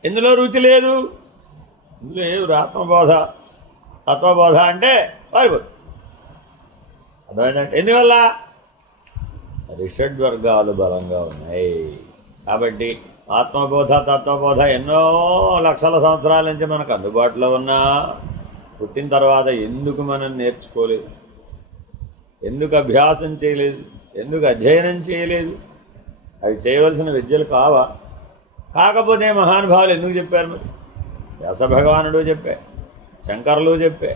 ఎందులో రుచి లేదు, ఇందులో ఏది ఆత్మబోధ తత్వబోధ అంటే వారిపోతుంది. అర్థమైందంటే ఎందువల్ల? రిషడ్వర్గాలు బలంగా ఉన్నాయి. కాబట్టి ఆత్మబోధ తత్వబోధ ఎన్నో లక్షల సంవత్సరాల నుంచి మనకు అందుబాటులో ఉన్నా పుట్టిన తర్వాత ఎందుకు మనం నేర్చుకోలేదు, ఎందుకు అభ్యాసం చేయలేదు, ఎందుకు అధ్యయనం చేయలేదు? అవి చేయవలసిన విద్యలు కావా? కాకపోతే మహానుభావులు ఎందుకు చెప్పారు? మరి వ్యాసభగవానుడు చెప్పే, శంకరులు చెప్పే,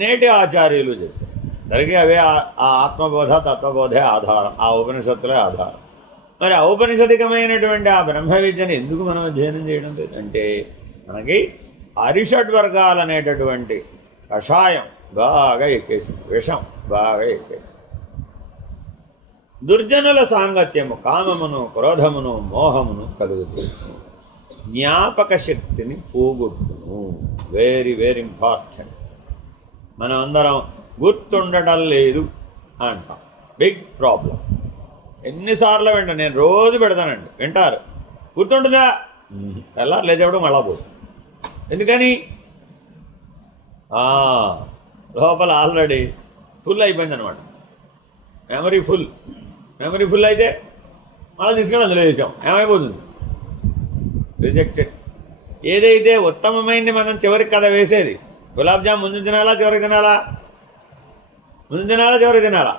నేటి ఆచార్యులు చెప్పే, అందరికీ అవే ఆ ఆత్మబోధ తత్వబోధే ఆధారం, ఆ ఉపనిషత్తులే ఆధారం. మరి ఔపనిషదికమైనటువంటి ఆ బ్రహ్మ విద్యను ఎందుకు మనం అధ్యయనం చేయడం లేదంటే మనకి అరిషడ్వర్గాలు అనేటటువంటి కషాయం బాగా ఎక్కేసింది, విషం బాగా ఎక్కేసింది. దుర్జనుల సాంగత్యము కామమును క్రోధమును మోహమును కలుగుతుంది, జ్ఞాపక శక్తిని పోగొట్టును. Very very important. మనం అందరం గుర్తుండటం లేదు అంటాం, బిగ్ ప్రాబ్లం. ఎన్నిసార్లు వింటాను, నేను రోజు పెడతానండి, వింటారు. గుర్తుంటుందా? ఎలా లేచేపడం మళ్ళా పోతుంది. ఎందుకని? లోపల ఆల్రెడీ ఫుల్ అయిపోయింది అనమాట. Memory full. మెమరీ ఫుల్ అయితే మళ్ళీ తీసుకెళ్ళి అందులో వేసాం, ఏమైపోతుంది? రిజెక్టెడ్. ఏదైతే ఉత్తమమైంది మనం చివరికి కథ వేసేది. గులాబ్ జామ్ ముందు తినాలా చివరికి తినాలా? ముందు తినాలా చివరికి తినాలా?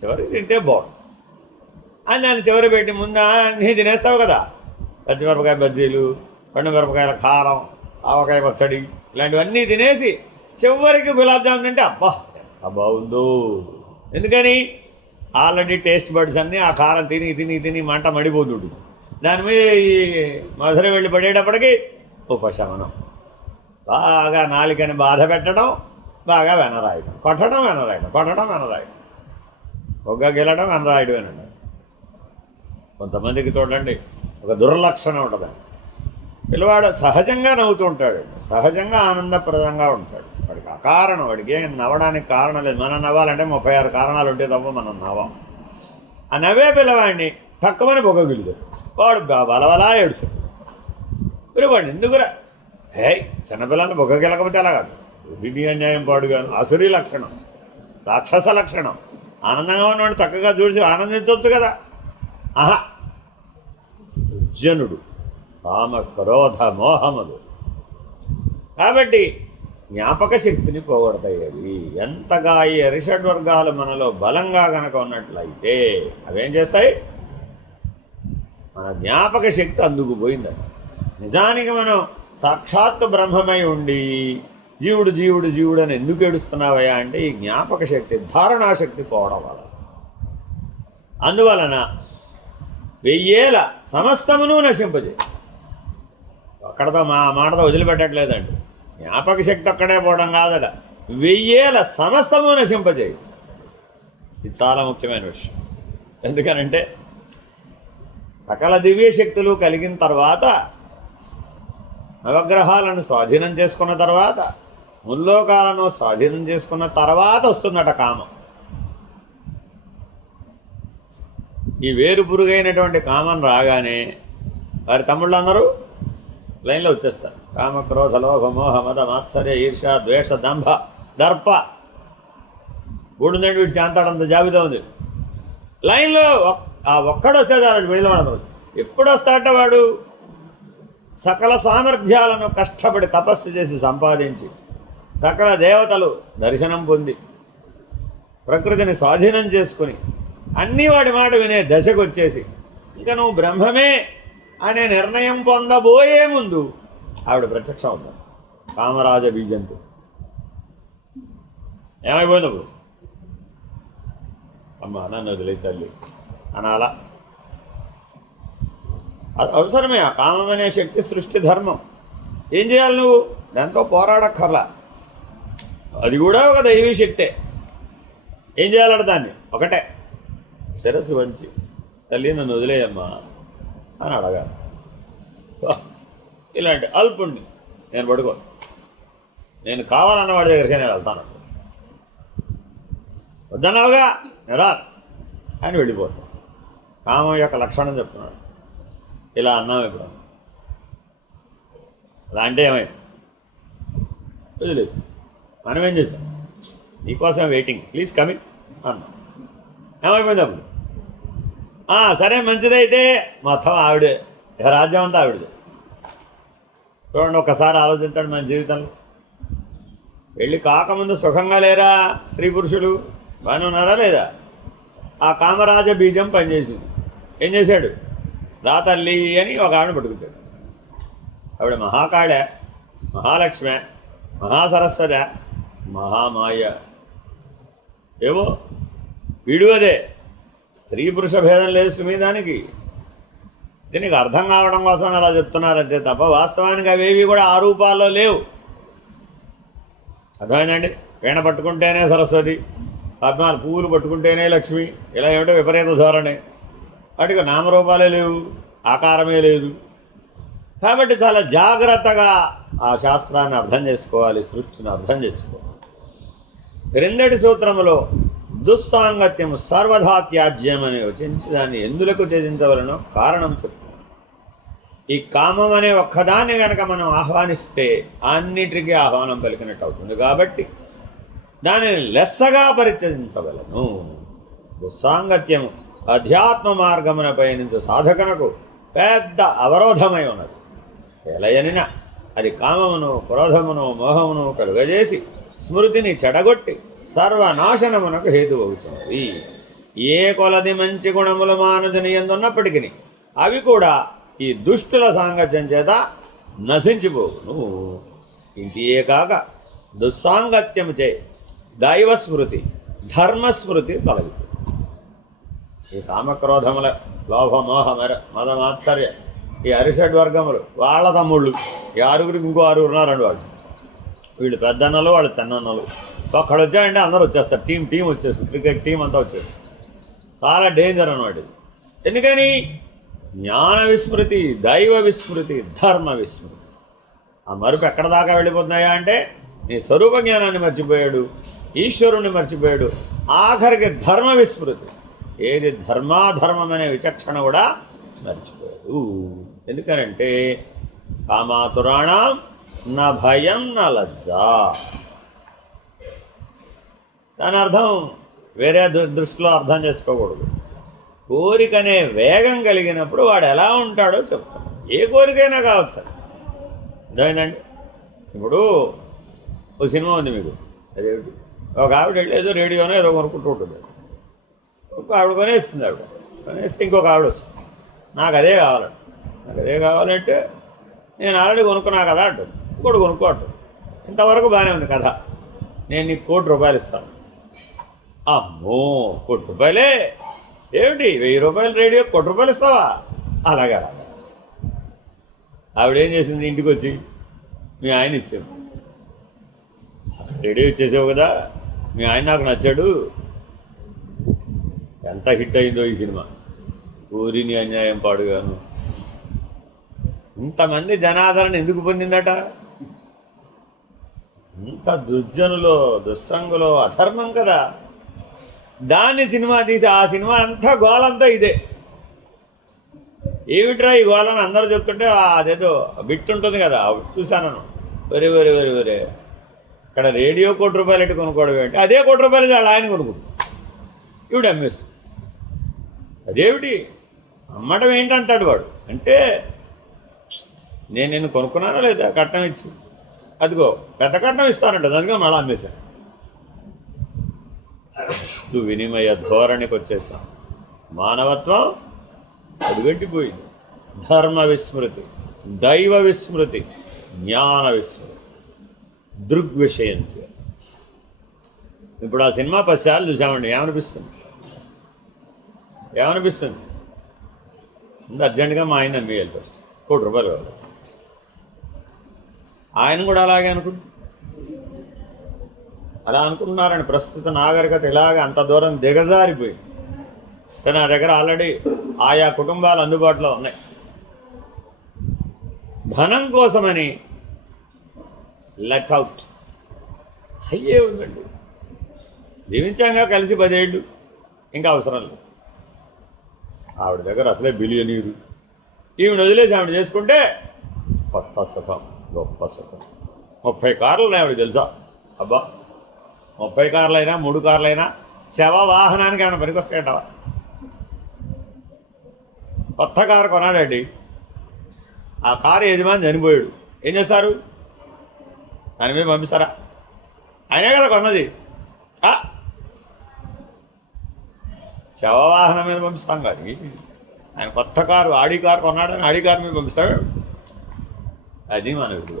చివరికి తింటే బాగుంటుంది. అని దాన్ని చివరి పెట్టి ముందు అన్నీ తినేస్తావు కదా. పచ్చిమిరపకాయ బజ్జీలు, పండు మిరపకాయల కారం, ఆవకాయ పచ్చడి, ఇలాంటివన్నీ తినేసి చివరికి గులాబ్ జామ్ తింటే అబ్బా ఎంత బాగుందో. ఎందుకని? ఆల్రెడీ టేస్ట్ బడ్స్ అన్నీ ఆ కారం తిని తిని తిని మంట మడిపోతుడు. దాని మీద ఈ మధుర వెళ్ళి పడేటప్పటికి ఉపశమనం. బాగా నాలికని బాధ పెట్టడం, బాగా వెనరాయడం, కొట్టడం వెనరాయడం, కొట్టడం వెనరాయడం, ఒగ్గ గెలడం వెనరాయడమేనండి. కొంతమందికి చూడండి ఒక దుర్లక్షణం ఉంటుంది. పిల్లవాడు సహజంగా నవ్వుతూ ఉంటాడు, సహజంగా ఆనందప్రదంగా ఉంటాడు. వాడికి అకారణం, వాడికి ఏం నవ్వడానికి కారణం లేదు. మనం నవ్వాలంటే 36 కారణాలు ఉంటే తప్ప మనం నవ్వం. ఆ నవ్వే పిల్లవాడిని తక్కువని బొగ్గగిలుతాడు, వాడు బలవలా ఏడుస్తాడు. మీరు వాడిని ఎందుకురా చిన్నపిల్లల్ని బొగ్గగిలకపోతే ఎలా కాదు? విధి అన్యాయం పాడుగాను, అసురీ లక్షణం, రాక్షస లక్షణం. ఆనందంగా ఉన్నవాడు చక్కగా చూసి ఆనందించవచ్చు కదా. ఆహా, దుర్జనుడు, కామ క్రోధ మోహములు. కాబట్టి జ్ఞాపక శక్తిని పోగొడతాయి. అవి ఎంతగా ఈ అరిషడ్వర్గాలు మనలో బలంగా కనుక ఉన్నట్లయితే అవేం చేస్తాయి, మన జ్ఞాపక శక్తి అందుకు పోయిందండి. నిజానికి మనం సాక్షాత్తు బ్రహ్మమై ఉండి జీవుడు జీవుడు జీవుడు అని ఎందుకు ఏడుస్తున్నావయ్యా అంటే ఈ జ్ఞాపక శక్తి ధారణాశక్తి పోవడం వల్ల. అందువలన 1000 సమస్తమును నశింపజేయి. అక్కడతో మా మాటతో వదిలిపెట్టట్లేదండి. జ్ఞాపక శక్తి అక్కడే పోవడం కాదట, 1000 సమస్తము నశింపజేయి. ఇది చాలా ముఖ్యమైన విషయం. ఎందుకనంటే సకల దివ్య శక్తులు కలిగిన తర్వాత, నవగ్రహాలను స్వాధీనం చేసుకున్న తర్వాత, ముల్లోకాలను స్వాధీనం చేసుకున్న తర్వాత వస్తుందట కామం. ఈ వేరు పురుగైనటువంటి కామం రాగానే వారి తమ్ముళ్ళందరూ లైన్లో వచ్చేస్తారు. కామ క్రోధ లోభ మోహ మద మాత్సర్య ఈర్ష ద్వేష దంభ దర్ప గూడుందండి, వీడు చాంతాడంత జాబితా ఉంది. లైన్లో ఒక్కడు వస్తే చాలు వెళ్ళి ఎప్పుడు వస్తాడట వాడు సకల సామర్థ్యాలను కష్టపడి తపస్సు చేసి సంపాదించి సకల దేవతలు దర్శనం పొంది ప్రకృతిని స్వాధీనం చేసుకుని అన్నీ వాడి మాట వినే దశకు వచ్చేసి ఇంకా నువ్వు బ్రహ్మమే అనే నిర్ణయం పొందబోయే ముందు ఆవిడ ప్రత్యక్షం అవుతాడు కామరాజ బీజంతో. ఏమైపోయింది అప్పుడు? అమ్మ నన్ను వదిలే తల్లి అనాలా? అది అవసరమే. ఆ కామం అనే శక్తి సృష్టి ధర్మం. ఏం చేయాలి నువ్వు? దాంతో పోరాడక్కర్లా. అది కూడా ఒక దైవీ శక్తే. ఏం చేయాలంటే దాన్ని ఒకటే, శిరస్సు వంచి తల్లి నన్ను వదిలేయమ్మా అని అడగాలి. ఇలాంటి అల్పుణ్ణి నేను పడుకోను, నేను కావాలన్న వాడి దగ్గరికి నేను వెళ్తాను, వద్దన్నావుగా రా అని వెళ్ళిపోతాను. కామం యొక్క లక్షణం చెప్తున్నాడు. ఇలా అన్నాం ఇప్పుడు, అలా అంటే ఏమైంది? వదిలేసి మనం ఏం చేసాం, నీకోసం వెయిటింగ్, ప్లీజ్ కమింగ్ అన్నాం. ఏమైపోయింది అప్పుడు? సరే మంచిదైతే మొత్తం ఆవిడే, రాజ్యం అంతా ఆవిడదే. చూడండి, ఒక్కసారి ఆలోచించండి. మన జీవితంలో వెళ్ళి కాకముందు సుఖంగా లేరా స్త్రీ పురుషులు? బాగానే ఉన్నారా లేదా? ఆ కామరాజ బీజం పనిచేసింది. ఏం చేశాడు? రా తల్లి అని ఒక ఆవిడ పట్టుకుతాడు. ఆవిడ మహాకాళ, మహాలక్ష్మి, మహాసరస్వత, మహామాయ, ఏవో వీడు అదే. స్త్రీ పురుష భేదం లేదు సుమీదానికి. దీనికి అర్థం కావడం కోసం అలా చెప్తున్నారంతే తప్ప వాస్తవానికి అవేవి కూడా ఆ రూపాల్లో లేవు. అర్థమైందండి? వీణ పట్టుకుంటేనే సరస్వతి, పద్మాలు పువ్వులు పట్టుకుంటేనే లక్ష్మి, ఇలా ఏమిటో విపరీత ధోరణి. వాటికి నామరూపాలే లేవు, ఆకారమే లేదు. కాబట్టి చాలా జాగ్రత్తగా ఆ శాస్త్రాన్ని అర్థం చేసుకోవాలి, సృష్టిని అర్థం చేసుకోవాలి. క్రిందటి సూత్రములో దుస్సాంగత్యం సర్వధా త్యాజ్యం అని వచించి దాన్ని ఎందులకు త్యజించవలనో కారణం చెప్తున్నాం. ఈ కామం అనే ఒక్కదాన్ని కనుక మనం ఆహ్వానిస్తే అన్నిటికీ ఆహ్వానం పలికినట్టు అవుతుంది. కాబట్టి దానిని లెస్సగా పరిత్యజించవలను. దుస్సాంగత్యము అధ్యాత్మ మార్గమున పయనించు సాధకునకు పెద్ద అవరోధమై ఉన్నది. ఎలయనిన అది కామమును క్రోధమును మోహమును కలుగజేసి స్మృతిని చెడగొట్టి సర్వనాశనమునకు హేతు అవుతున్నది. ఏ కొలది మంచి గుణములు మానవుని యందున్నప్పటికీ అవి కూడా ఈ దుష్టుల సాంగత్యం చేత నశించిపోవును. ఇంటియే కాక దుస్సాంగత్యము చే దైవస్మృతి ధర్మస్మృతి తొలగిపోతుంది. ఈ కామక్రోధముల లోభమోహ మద మాత్సర్య ఈ అరిషడ్వర్గములు వాళ్ళ తమ్ముళ్ళు, ఈ ఆరుగురికి ఇంకో 6 ఉన్నారండి. వీళ్ళు పెద్దన్నలు, వాళ్ళు చిన్నన్నలు. ఒక్కడు వచ్చాయంటే అందరూ వచ్చేస్తారు. టీం వచ్చేస్తుంది, క్రికెట్ టీం అంతా వచ్చేస్తుంది. చాలా డేంజర్ అన్నమాట ఇది. ఎందుకని? జ్ఞాన విస్మృతి, దైవ విస్మృతి, ధర్మ విస్మృతి. ఆ మరుపు ఎక్కడ దాకా వెళ్ళిపోతున్నాయా అంటే నీ స్వరూప జ్ఞానాన్ని మర్చిపోయాడు, ఈశ్వరుణ్ణి మర్చిపోయాడు, ఆఖరికి ధర్మ విస్మృతి. ఏది ధర్మాధర్మం అనే విచక్షణ కూడా మర్చిపోయాడు. ఎందుకనంటే కామాతురాణం నా భయం నా లజ్జ. దాని అర్థం వేరే దృష్టిలో అర్థం చేసుకోకూడదు. కోరికనే వేగం కలిగినప్పుడు వాడు ఎలా ఉంటాడో చెప్తాడు. ఏ కోరికైనా కావచ్చు. అర్థమైందండి? ఇప్పుడు ఒక సినిమా ఉంది మీకు, అదేమిటి, ఒక ఆవిడ వెళ్ళి ఏదో రేడియోనో ఏదో కొనుక్కుంటూ ఉంటుంది. ఒక ఆవిడ కొనేస్తుంది, ఆవిడ కొనేస్తే ఇంకొక ఆవిడ వస్తుంది, నాకు అదే కావాలండి, నాకు అదే కావాలంటే నేను ఆల్రెడీ కొనుక్కున్నా కదా అంటుంది, ఇంకోటి కొనుక్కోవటం. ఇంతవరకు బాగానే ఉంది కథ. నేను నీకు ₹1,00,00,000 ఇస్తాను. అమ్మో, ₹1,00,00,000? ఏమిటి, ₹1,000 రేడియో ₹1,00,00,000 ఇస్తావా? అలాగా. ఆవిడేం చేసింది, ఇంటికి వచ్చి మీ ఆయన ఇచ్చావు, రేడియో ఇచ్చేసావు కదా, మీ ఆయన నాకు నచ్చాడు. ఎంత హిట్ అయిందో ఈ సినిమా, ఊరిని అన్యాయం పాడుగాను. ఇంతమంది జనాదరణ ఎందుకు పొందిందట? ఇంత దుర్జనులో, దుస్సంగులో, అధర్మం కదా. దాన్ని సినిమా తీసి ఆ సినిమా అంతా గోలంతా ఇదే. ఏమిట్రా ఈ గోళని అందరూ చెప్తుంటే అదేదో బిట్ ఉంటుంది కదా, చూశాను. వరే వరే వరే వరే, ఇక్కడ రేడియో ₹1,00,00,000 ఎట్టి కొనుక్కోవడం ఏంటి, అదే ₹1,00,00,000 వాళ్ళు ఆయన కొనుక్కుంటుంది, ఇవిడు అమ్మేస్తుంది. అదేమిటి అమ్మటం ఏంటంటాడు వాడు. అంటే నేను నిన్ను కొనుక్కున్నానా లేదా, కట్నం ఇచ్చి, అదిగో పెద్ద కట్నం ఇస్తానంట, అందుకే మళ్ళీ అమ్మేశాను. వస్తు వినిమయ ధోరణికి వచ్చేసాం. మానవత్వం అడుగట్టిపోయింది. ధర్మ విస్మృతి, దైవ విస్మృతి, జ్ఞాన విస్మృతి, దృగ్విషయం. ఇప్పుడు ఆ సినిమా 10 సార్లు చూసామండి, ఏమనిపిస్తుంది? ఏమనిపిస్తుంది? ముందు అర్జెంటుగా మా ఆయన అమ్మేయాలి, ఫస్ట్ ₹1,00,00,000 కావాలి. ఆయన కూడా అలాగే అనుకుంటుంది. అలా అనుకుంటున్నారని ప్రస్తుత నాగరికత ఇలాగ అంత దూరం దిగజారిపోయింది. నా దగ్గర ఆల్రెడీ ఆయా కుటుంబాలు అందుబాటులో ఉన్నాయి. ధనం కోసమని లెట్ అవుట్ అయ్యే ఉందండి. జీవించాంగా కలిసి 10 ఏళ్ళు, ఇంకా అవసరం లేదు. ఆవిడ దగ్గర అసలే బిలియనీరు, ఈవిడ వదిలేసి ఆవిడ చేసుకుంటే కొత్త సుఖం, గొప్ప సుఖం. 30 కార్లు ఉన్నాయి ఆవిడ, తెలుసా? అబ్బా, 30 కార్లైనా 3 కార్లైనా శవ వాహనానికి ఏమైనా పనికొస్తాయంటావా? కొత్త కారు కొన్నాడండి, ఆ కారు యజమాని చనిపోయాడు, ఏం చేస్తారు? దాని మీద పంపిస్తారా? ఆయనే కదా కొన్నది. శవవాహనం మీద పంపిస్తాం కానీ ఆయన కొత్త కారు, ఆడి కారు కొన్నాడని ఆడి కారు మీద పంపిస్తాడు. అది మన విలువ.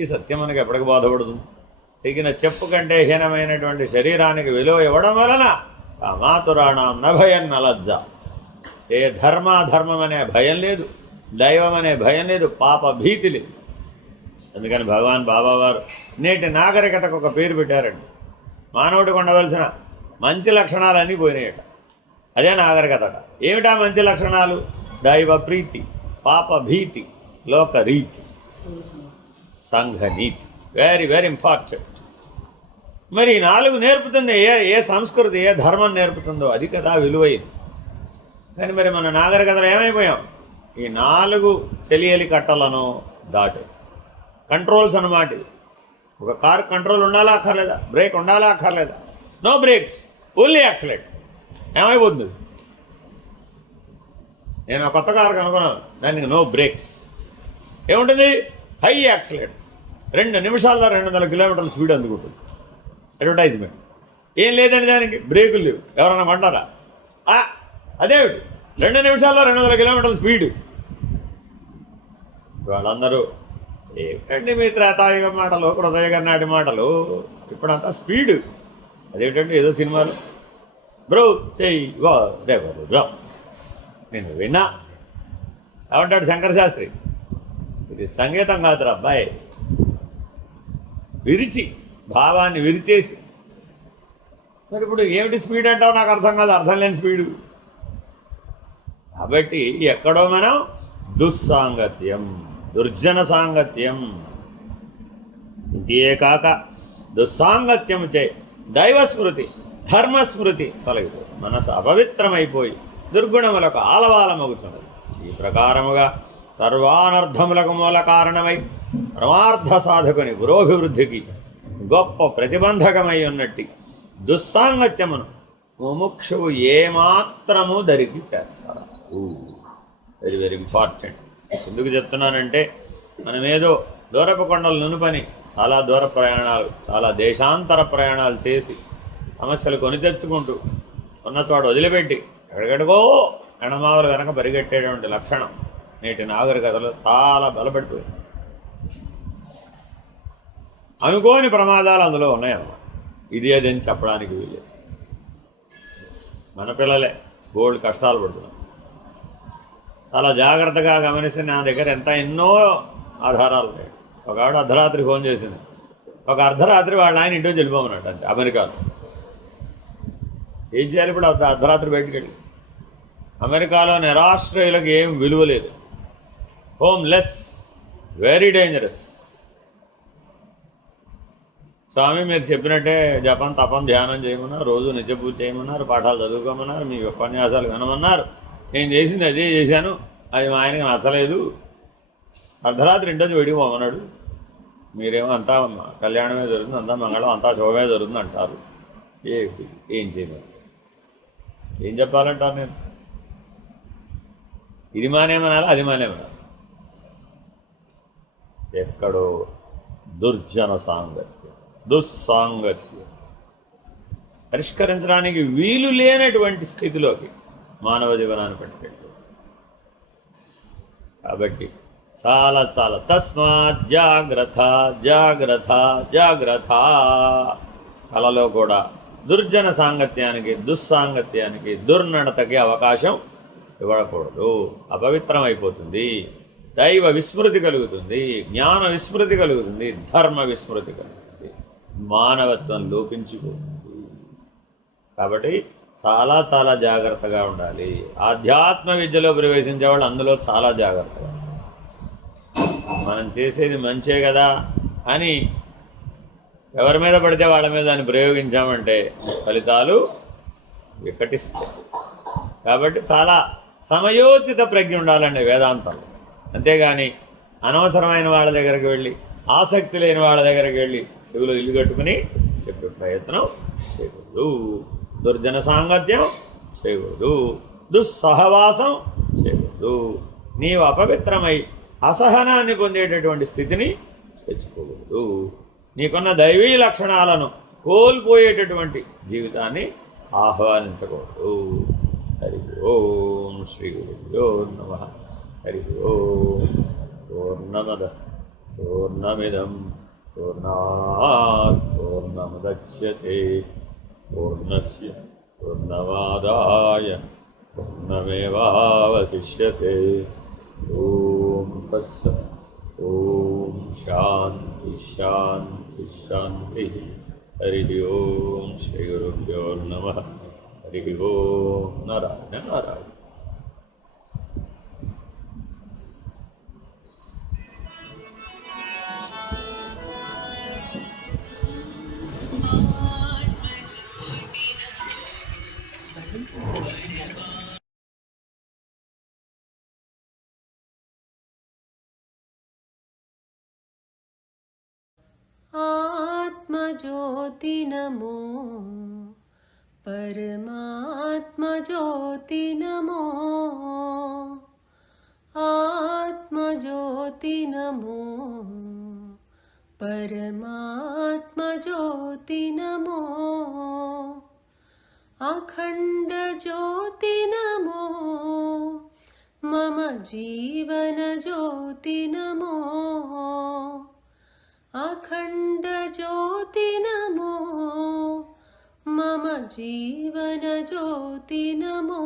ఈ సత్యం మనకి ఎప్పటికి బాధపడదు. తెగిన చెప్పు కంటే హీనమైనటువంటి శరీరానికి విలువ ఇవ్వడం వలన మాతురాణం నభయం నలజ్జ. ఏ ధర్మాధర్మం అనే భయం లేదు, దైవం అనే భయం లేదు, పాప భీతి లేదు. అందుకని భగవాన్ బాబావారు నేటి నాగరికతకు ఒక పేరు పెట్టారండి. మానవుడికి ఉండవలసిన మంచి లక్షణాలన్నీ పోయినాయట. అదే నాగరికత. ఏమిటా మంచి లక్షణాలు? దైవ ప్రీతి, పాప భీతి, లోకరీతి, సంఘనీతి. Very very important. మరి ఈ 4 నేర్పుతుంది ఏ సంస్కృతి, ఏ ధర్మం నేర్పుతుందో అది కదా విలువైంది. కానీ మరి మన నాగరికతలో ఏమైపోయాం? ఈ 4 చెలియలి కట్టలను దాటేసి కంట్రోల్స్ అన్నమాట. ఒక కారు కంట్రోల్ ఉండాలా అక్కర్లేదా? బ్రేక్ ఉండాలా అక్కర్లేదా? No brakes, only accelerate. ఏమైపోతుంది? నేను ఆ కొత్త కారు కనుక్కున్నాను, దానికి నో బ్రేక్స్. ఏముంటుంది? High accelerate. 2 నిమిషాల్లో 200 కిలోమీటర్ల స్పీడ్ అందుకుంటుంది. అడ్వర్టైజ్మెంట్ ఏం లేదండి, దానికి బ్రేకులు లేవు. ఎవరన్నా కొంటారా? అదేమిటి 2 నిమిషాల్లో 200 కిలోమీటర్ల స్పీడ్. వాళ్ళందరూ ఏమిటండి మీ త్రేతాయుగం మాటలు, హృదయగర్ నాటి మాటలు, ఇప్పుడంతా స్పీడ్. అదేమిటండి ఏదో సినిమాలు బ్రో చెయ్యి రేపు బ్రో నేను విన్నా ఏమంటాడు శంకర శాస్త్రి, ఇది సంగీతం కాదురా అబ్బాయి, విరిచి భావాన్ని విరిచేసి. మరి ఇప్పుడు ఏమిటి స్పీడ్ అంటావు? నాకు అర్థం కాదు, అర్థం లేని స్పీడు. కాబట్టి ఎక్కడో మనం దుస్సాంగత్యం, దుర్జన సాంగత్యం, ఇంతే కాక దుస్సాంగత్యం చే దైవస్మృతి, ధర్మస్మృతి తొలగిపోయి మనసు అపవిత్రమైపోయి దుర్గుణములకు ఆలవాలమగుతున్నది. ఈ ప్రకారముగా సర్వానర్థములకు మూల కారణమై పరమార్థ సాధకుని పురోభివృద్ధికి గొప్ప ప్రతిబంధకమై ఉన్నట్టు దుస్సాంగత్యమును ముముక్షువు ఏమాత్రము దరికి చేర్చాలి. Very very important. ఎందుకు చెప్తున్నానంటే మనమేదో దూరపు కొండలు నునుపని చాలా దూర ప్రయాణాలు, చాలా దేశాంతర ప్రయాణాలు చేసి సమస్యలు కొని తెచ్చుకుంటూ ఉన్న చోట వదిలిపెట్టి ఎక్కడికెక్కడికో ఎండమావులు వెనక పరిగెట్టేటువంటి లక్షణం నేటి నాగరికతలో చాలా బలపడిపోయింది. అనుకోని ప్రమాదాలు అందులో ఉన్నాయన్నమాట. ఇది అదని చెప్పడానికి వీలేదు. మన పిల్లలే బోల్డ్ కష్టాలు పడుతున్నాం. చాలా జాగ్రత్తగా గమనిస్తే నా దగ్గర ఎన్నో ఆధారాలు ఉన్నాయి. ఒక ఆవిడ అర్ధరాత్రి ఫోన్ చేసింది. ఒక అర్ధరాత్రి వాళ్ళ ఆయన ఇంటికి వెళ్ళిపోమన్నట్టు అంతే, అమెరికాలో. ఏం చేయాలి ఇప్పుడు? అర్ధరాత్రి బయటికి వెళ్ళి అమెరికాలో నిరాశ్రయులకు ఏం విలువ లేదు. Homeless, very dangerous. స్వామి మీరు చెప్పినట్టే జపం తపం ధ్యానం చేయమన్నారు, రోజు నిత్య పూజ చేయమన్నారు, పాఠాలు చదువుకోమన్నారు, మీ ఉపన్యాసాలు వినమన్నారు. నేను చేసింది అదే చేశాను, అది మా ఆయనకి నచ్చలేదు. అర్ధరాత్రి ఇంటి వెడిపోమన్నాడు. మీరేమో అంతా కళ్యాణమే జరుగుతుంది, అంతా మంగళం, అంతా శుభమే జరుగుతుంది అంటారు. ఏం చేయమని ఏం చెప్పాలంటారు? నేను ఇది మానేమనాలి, అది మానేమనాలి. ఎక్కడో దుర్జన సాంగత్యం, దుస్సాంగత్యం పరిష్కరించడానికి వీలు లేనటువంటి స్థితిలోకి మానవ జీవనాన్ని పట్టుకెళ్ళి. కాబట్టి చాలా చాలా తస్మాత్ జాగ్రత్త జాగ్రత్త జాగ్రత్త. కళలో కూడా దుర్జన సాంగత్యానికి, దుస్సాంగత్యానికి, దుర్నడతకి అవకాశం ఇవ్వకూడదు. అపవిత్రమైపోతుంది. దైవ విస్మృతి కలుగుతుంది, జ్ఞాన విస్మృతి కలుగుతుంది, ధర్మ విస్మృతి కలుగుతుంది, మానవత్వం లోపించిపోతుంది. కాబట్టి చాలా చాలా జాగ్రత్తగా ఉండాలి. ఆధ్యాత్మ విద్యలో ప్రవేశించే వాళ్ళు అందులో చాలా జాగ్రత్తగా. మనం చేసేది మంచే కదా అని ఎవరి మీద పడితే వాళ్ళ మీద దాన్ని ప్రయోగించామంటే ఫలితాలు వికటిస్తాయి. కాబట్టి చాలా సమయోచిత ప్రజ్ఞ ఉండాలండి వేదాంతంలో. అంతేగాని అనవసరమైన వాళ్ళ దగ్గరికి వెళ్ళి, ఆసక్తి లేని వాళ్ళ దగ్గరికి వెళ్ళి చెవిలో ఇల్లు కట్టుకుని చెప్పే ప్రయత్నం చేయకూడదు. దుర్జన సాంగత్యం చేయకూడదు, దుస్సహవాసం చేయకూడదు. నీవు అపవిత్రమై అసహనాన్ని పొందేటటువంటి స్థితిని తెచ్చుకోకూడదు. నీకున్న దైవీ లక్షణాలను కోల్పోయేటటువంటి జీవితాన్ని ఆహ్వానించకూడదు. హరి ఓం శ్రీ గురుభ్యో నమః. హరి ఓం. పూర్ణమద పూర్ణమిదం పూర్ణాత్ పూర్ణముదచ్యతే పూర్ణస్య పూర్ణమాదాయ పూర్ణమేవావశిష్యతే. ఓం తత్సత్. ఓం శాంతి శాంతి శాంతి. హరి ఓం శ్రీ గురుభ్యో నమః. హరి ఓం. నారాయణ నారాయణ. आत्मज्योति नमो परमात्मज्योति नमो आत्मज्योति नमो परमात्मज्योति नमो अखंड ज्योति नमो मम जीवन ज्योति नमो अखंड ज्योति नमो मम जीवन ज्योति नमो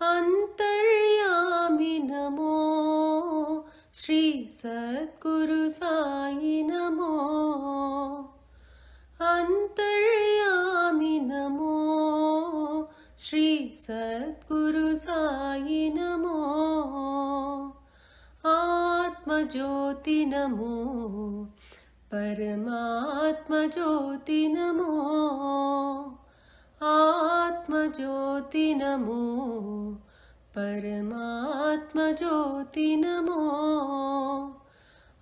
अंतर्यामि नमो श्री सद्गुरु साई नमो अंतर्यामि नमो श्री सद्गुरु साई नमो आत्मज्योति नमो परमात्मज्योति नमो आत्मज्योति नमो परमात्मज्योति नमो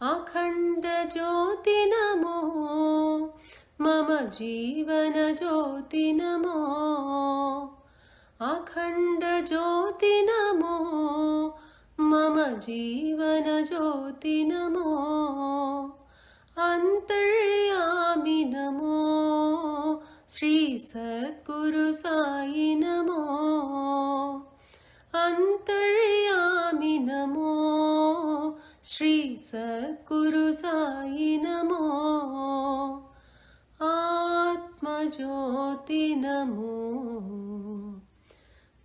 अखंड ज्योति नमो मम जीवन ज्योति नमो अखंड ज्योति नमो मम जीवन ज्योति नमो अंतर्यामी नमो श्री सद्गुरु साई नमो अंतर्यामी नमो श्री सद्गुरु साई नमो आत्मज्योति नमो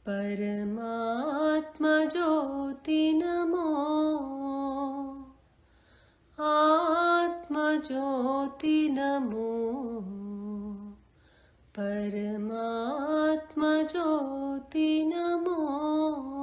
परमात्मा ज्योति नमो आत्मा ज्योति नमो परमात्मा ज्योति नमो।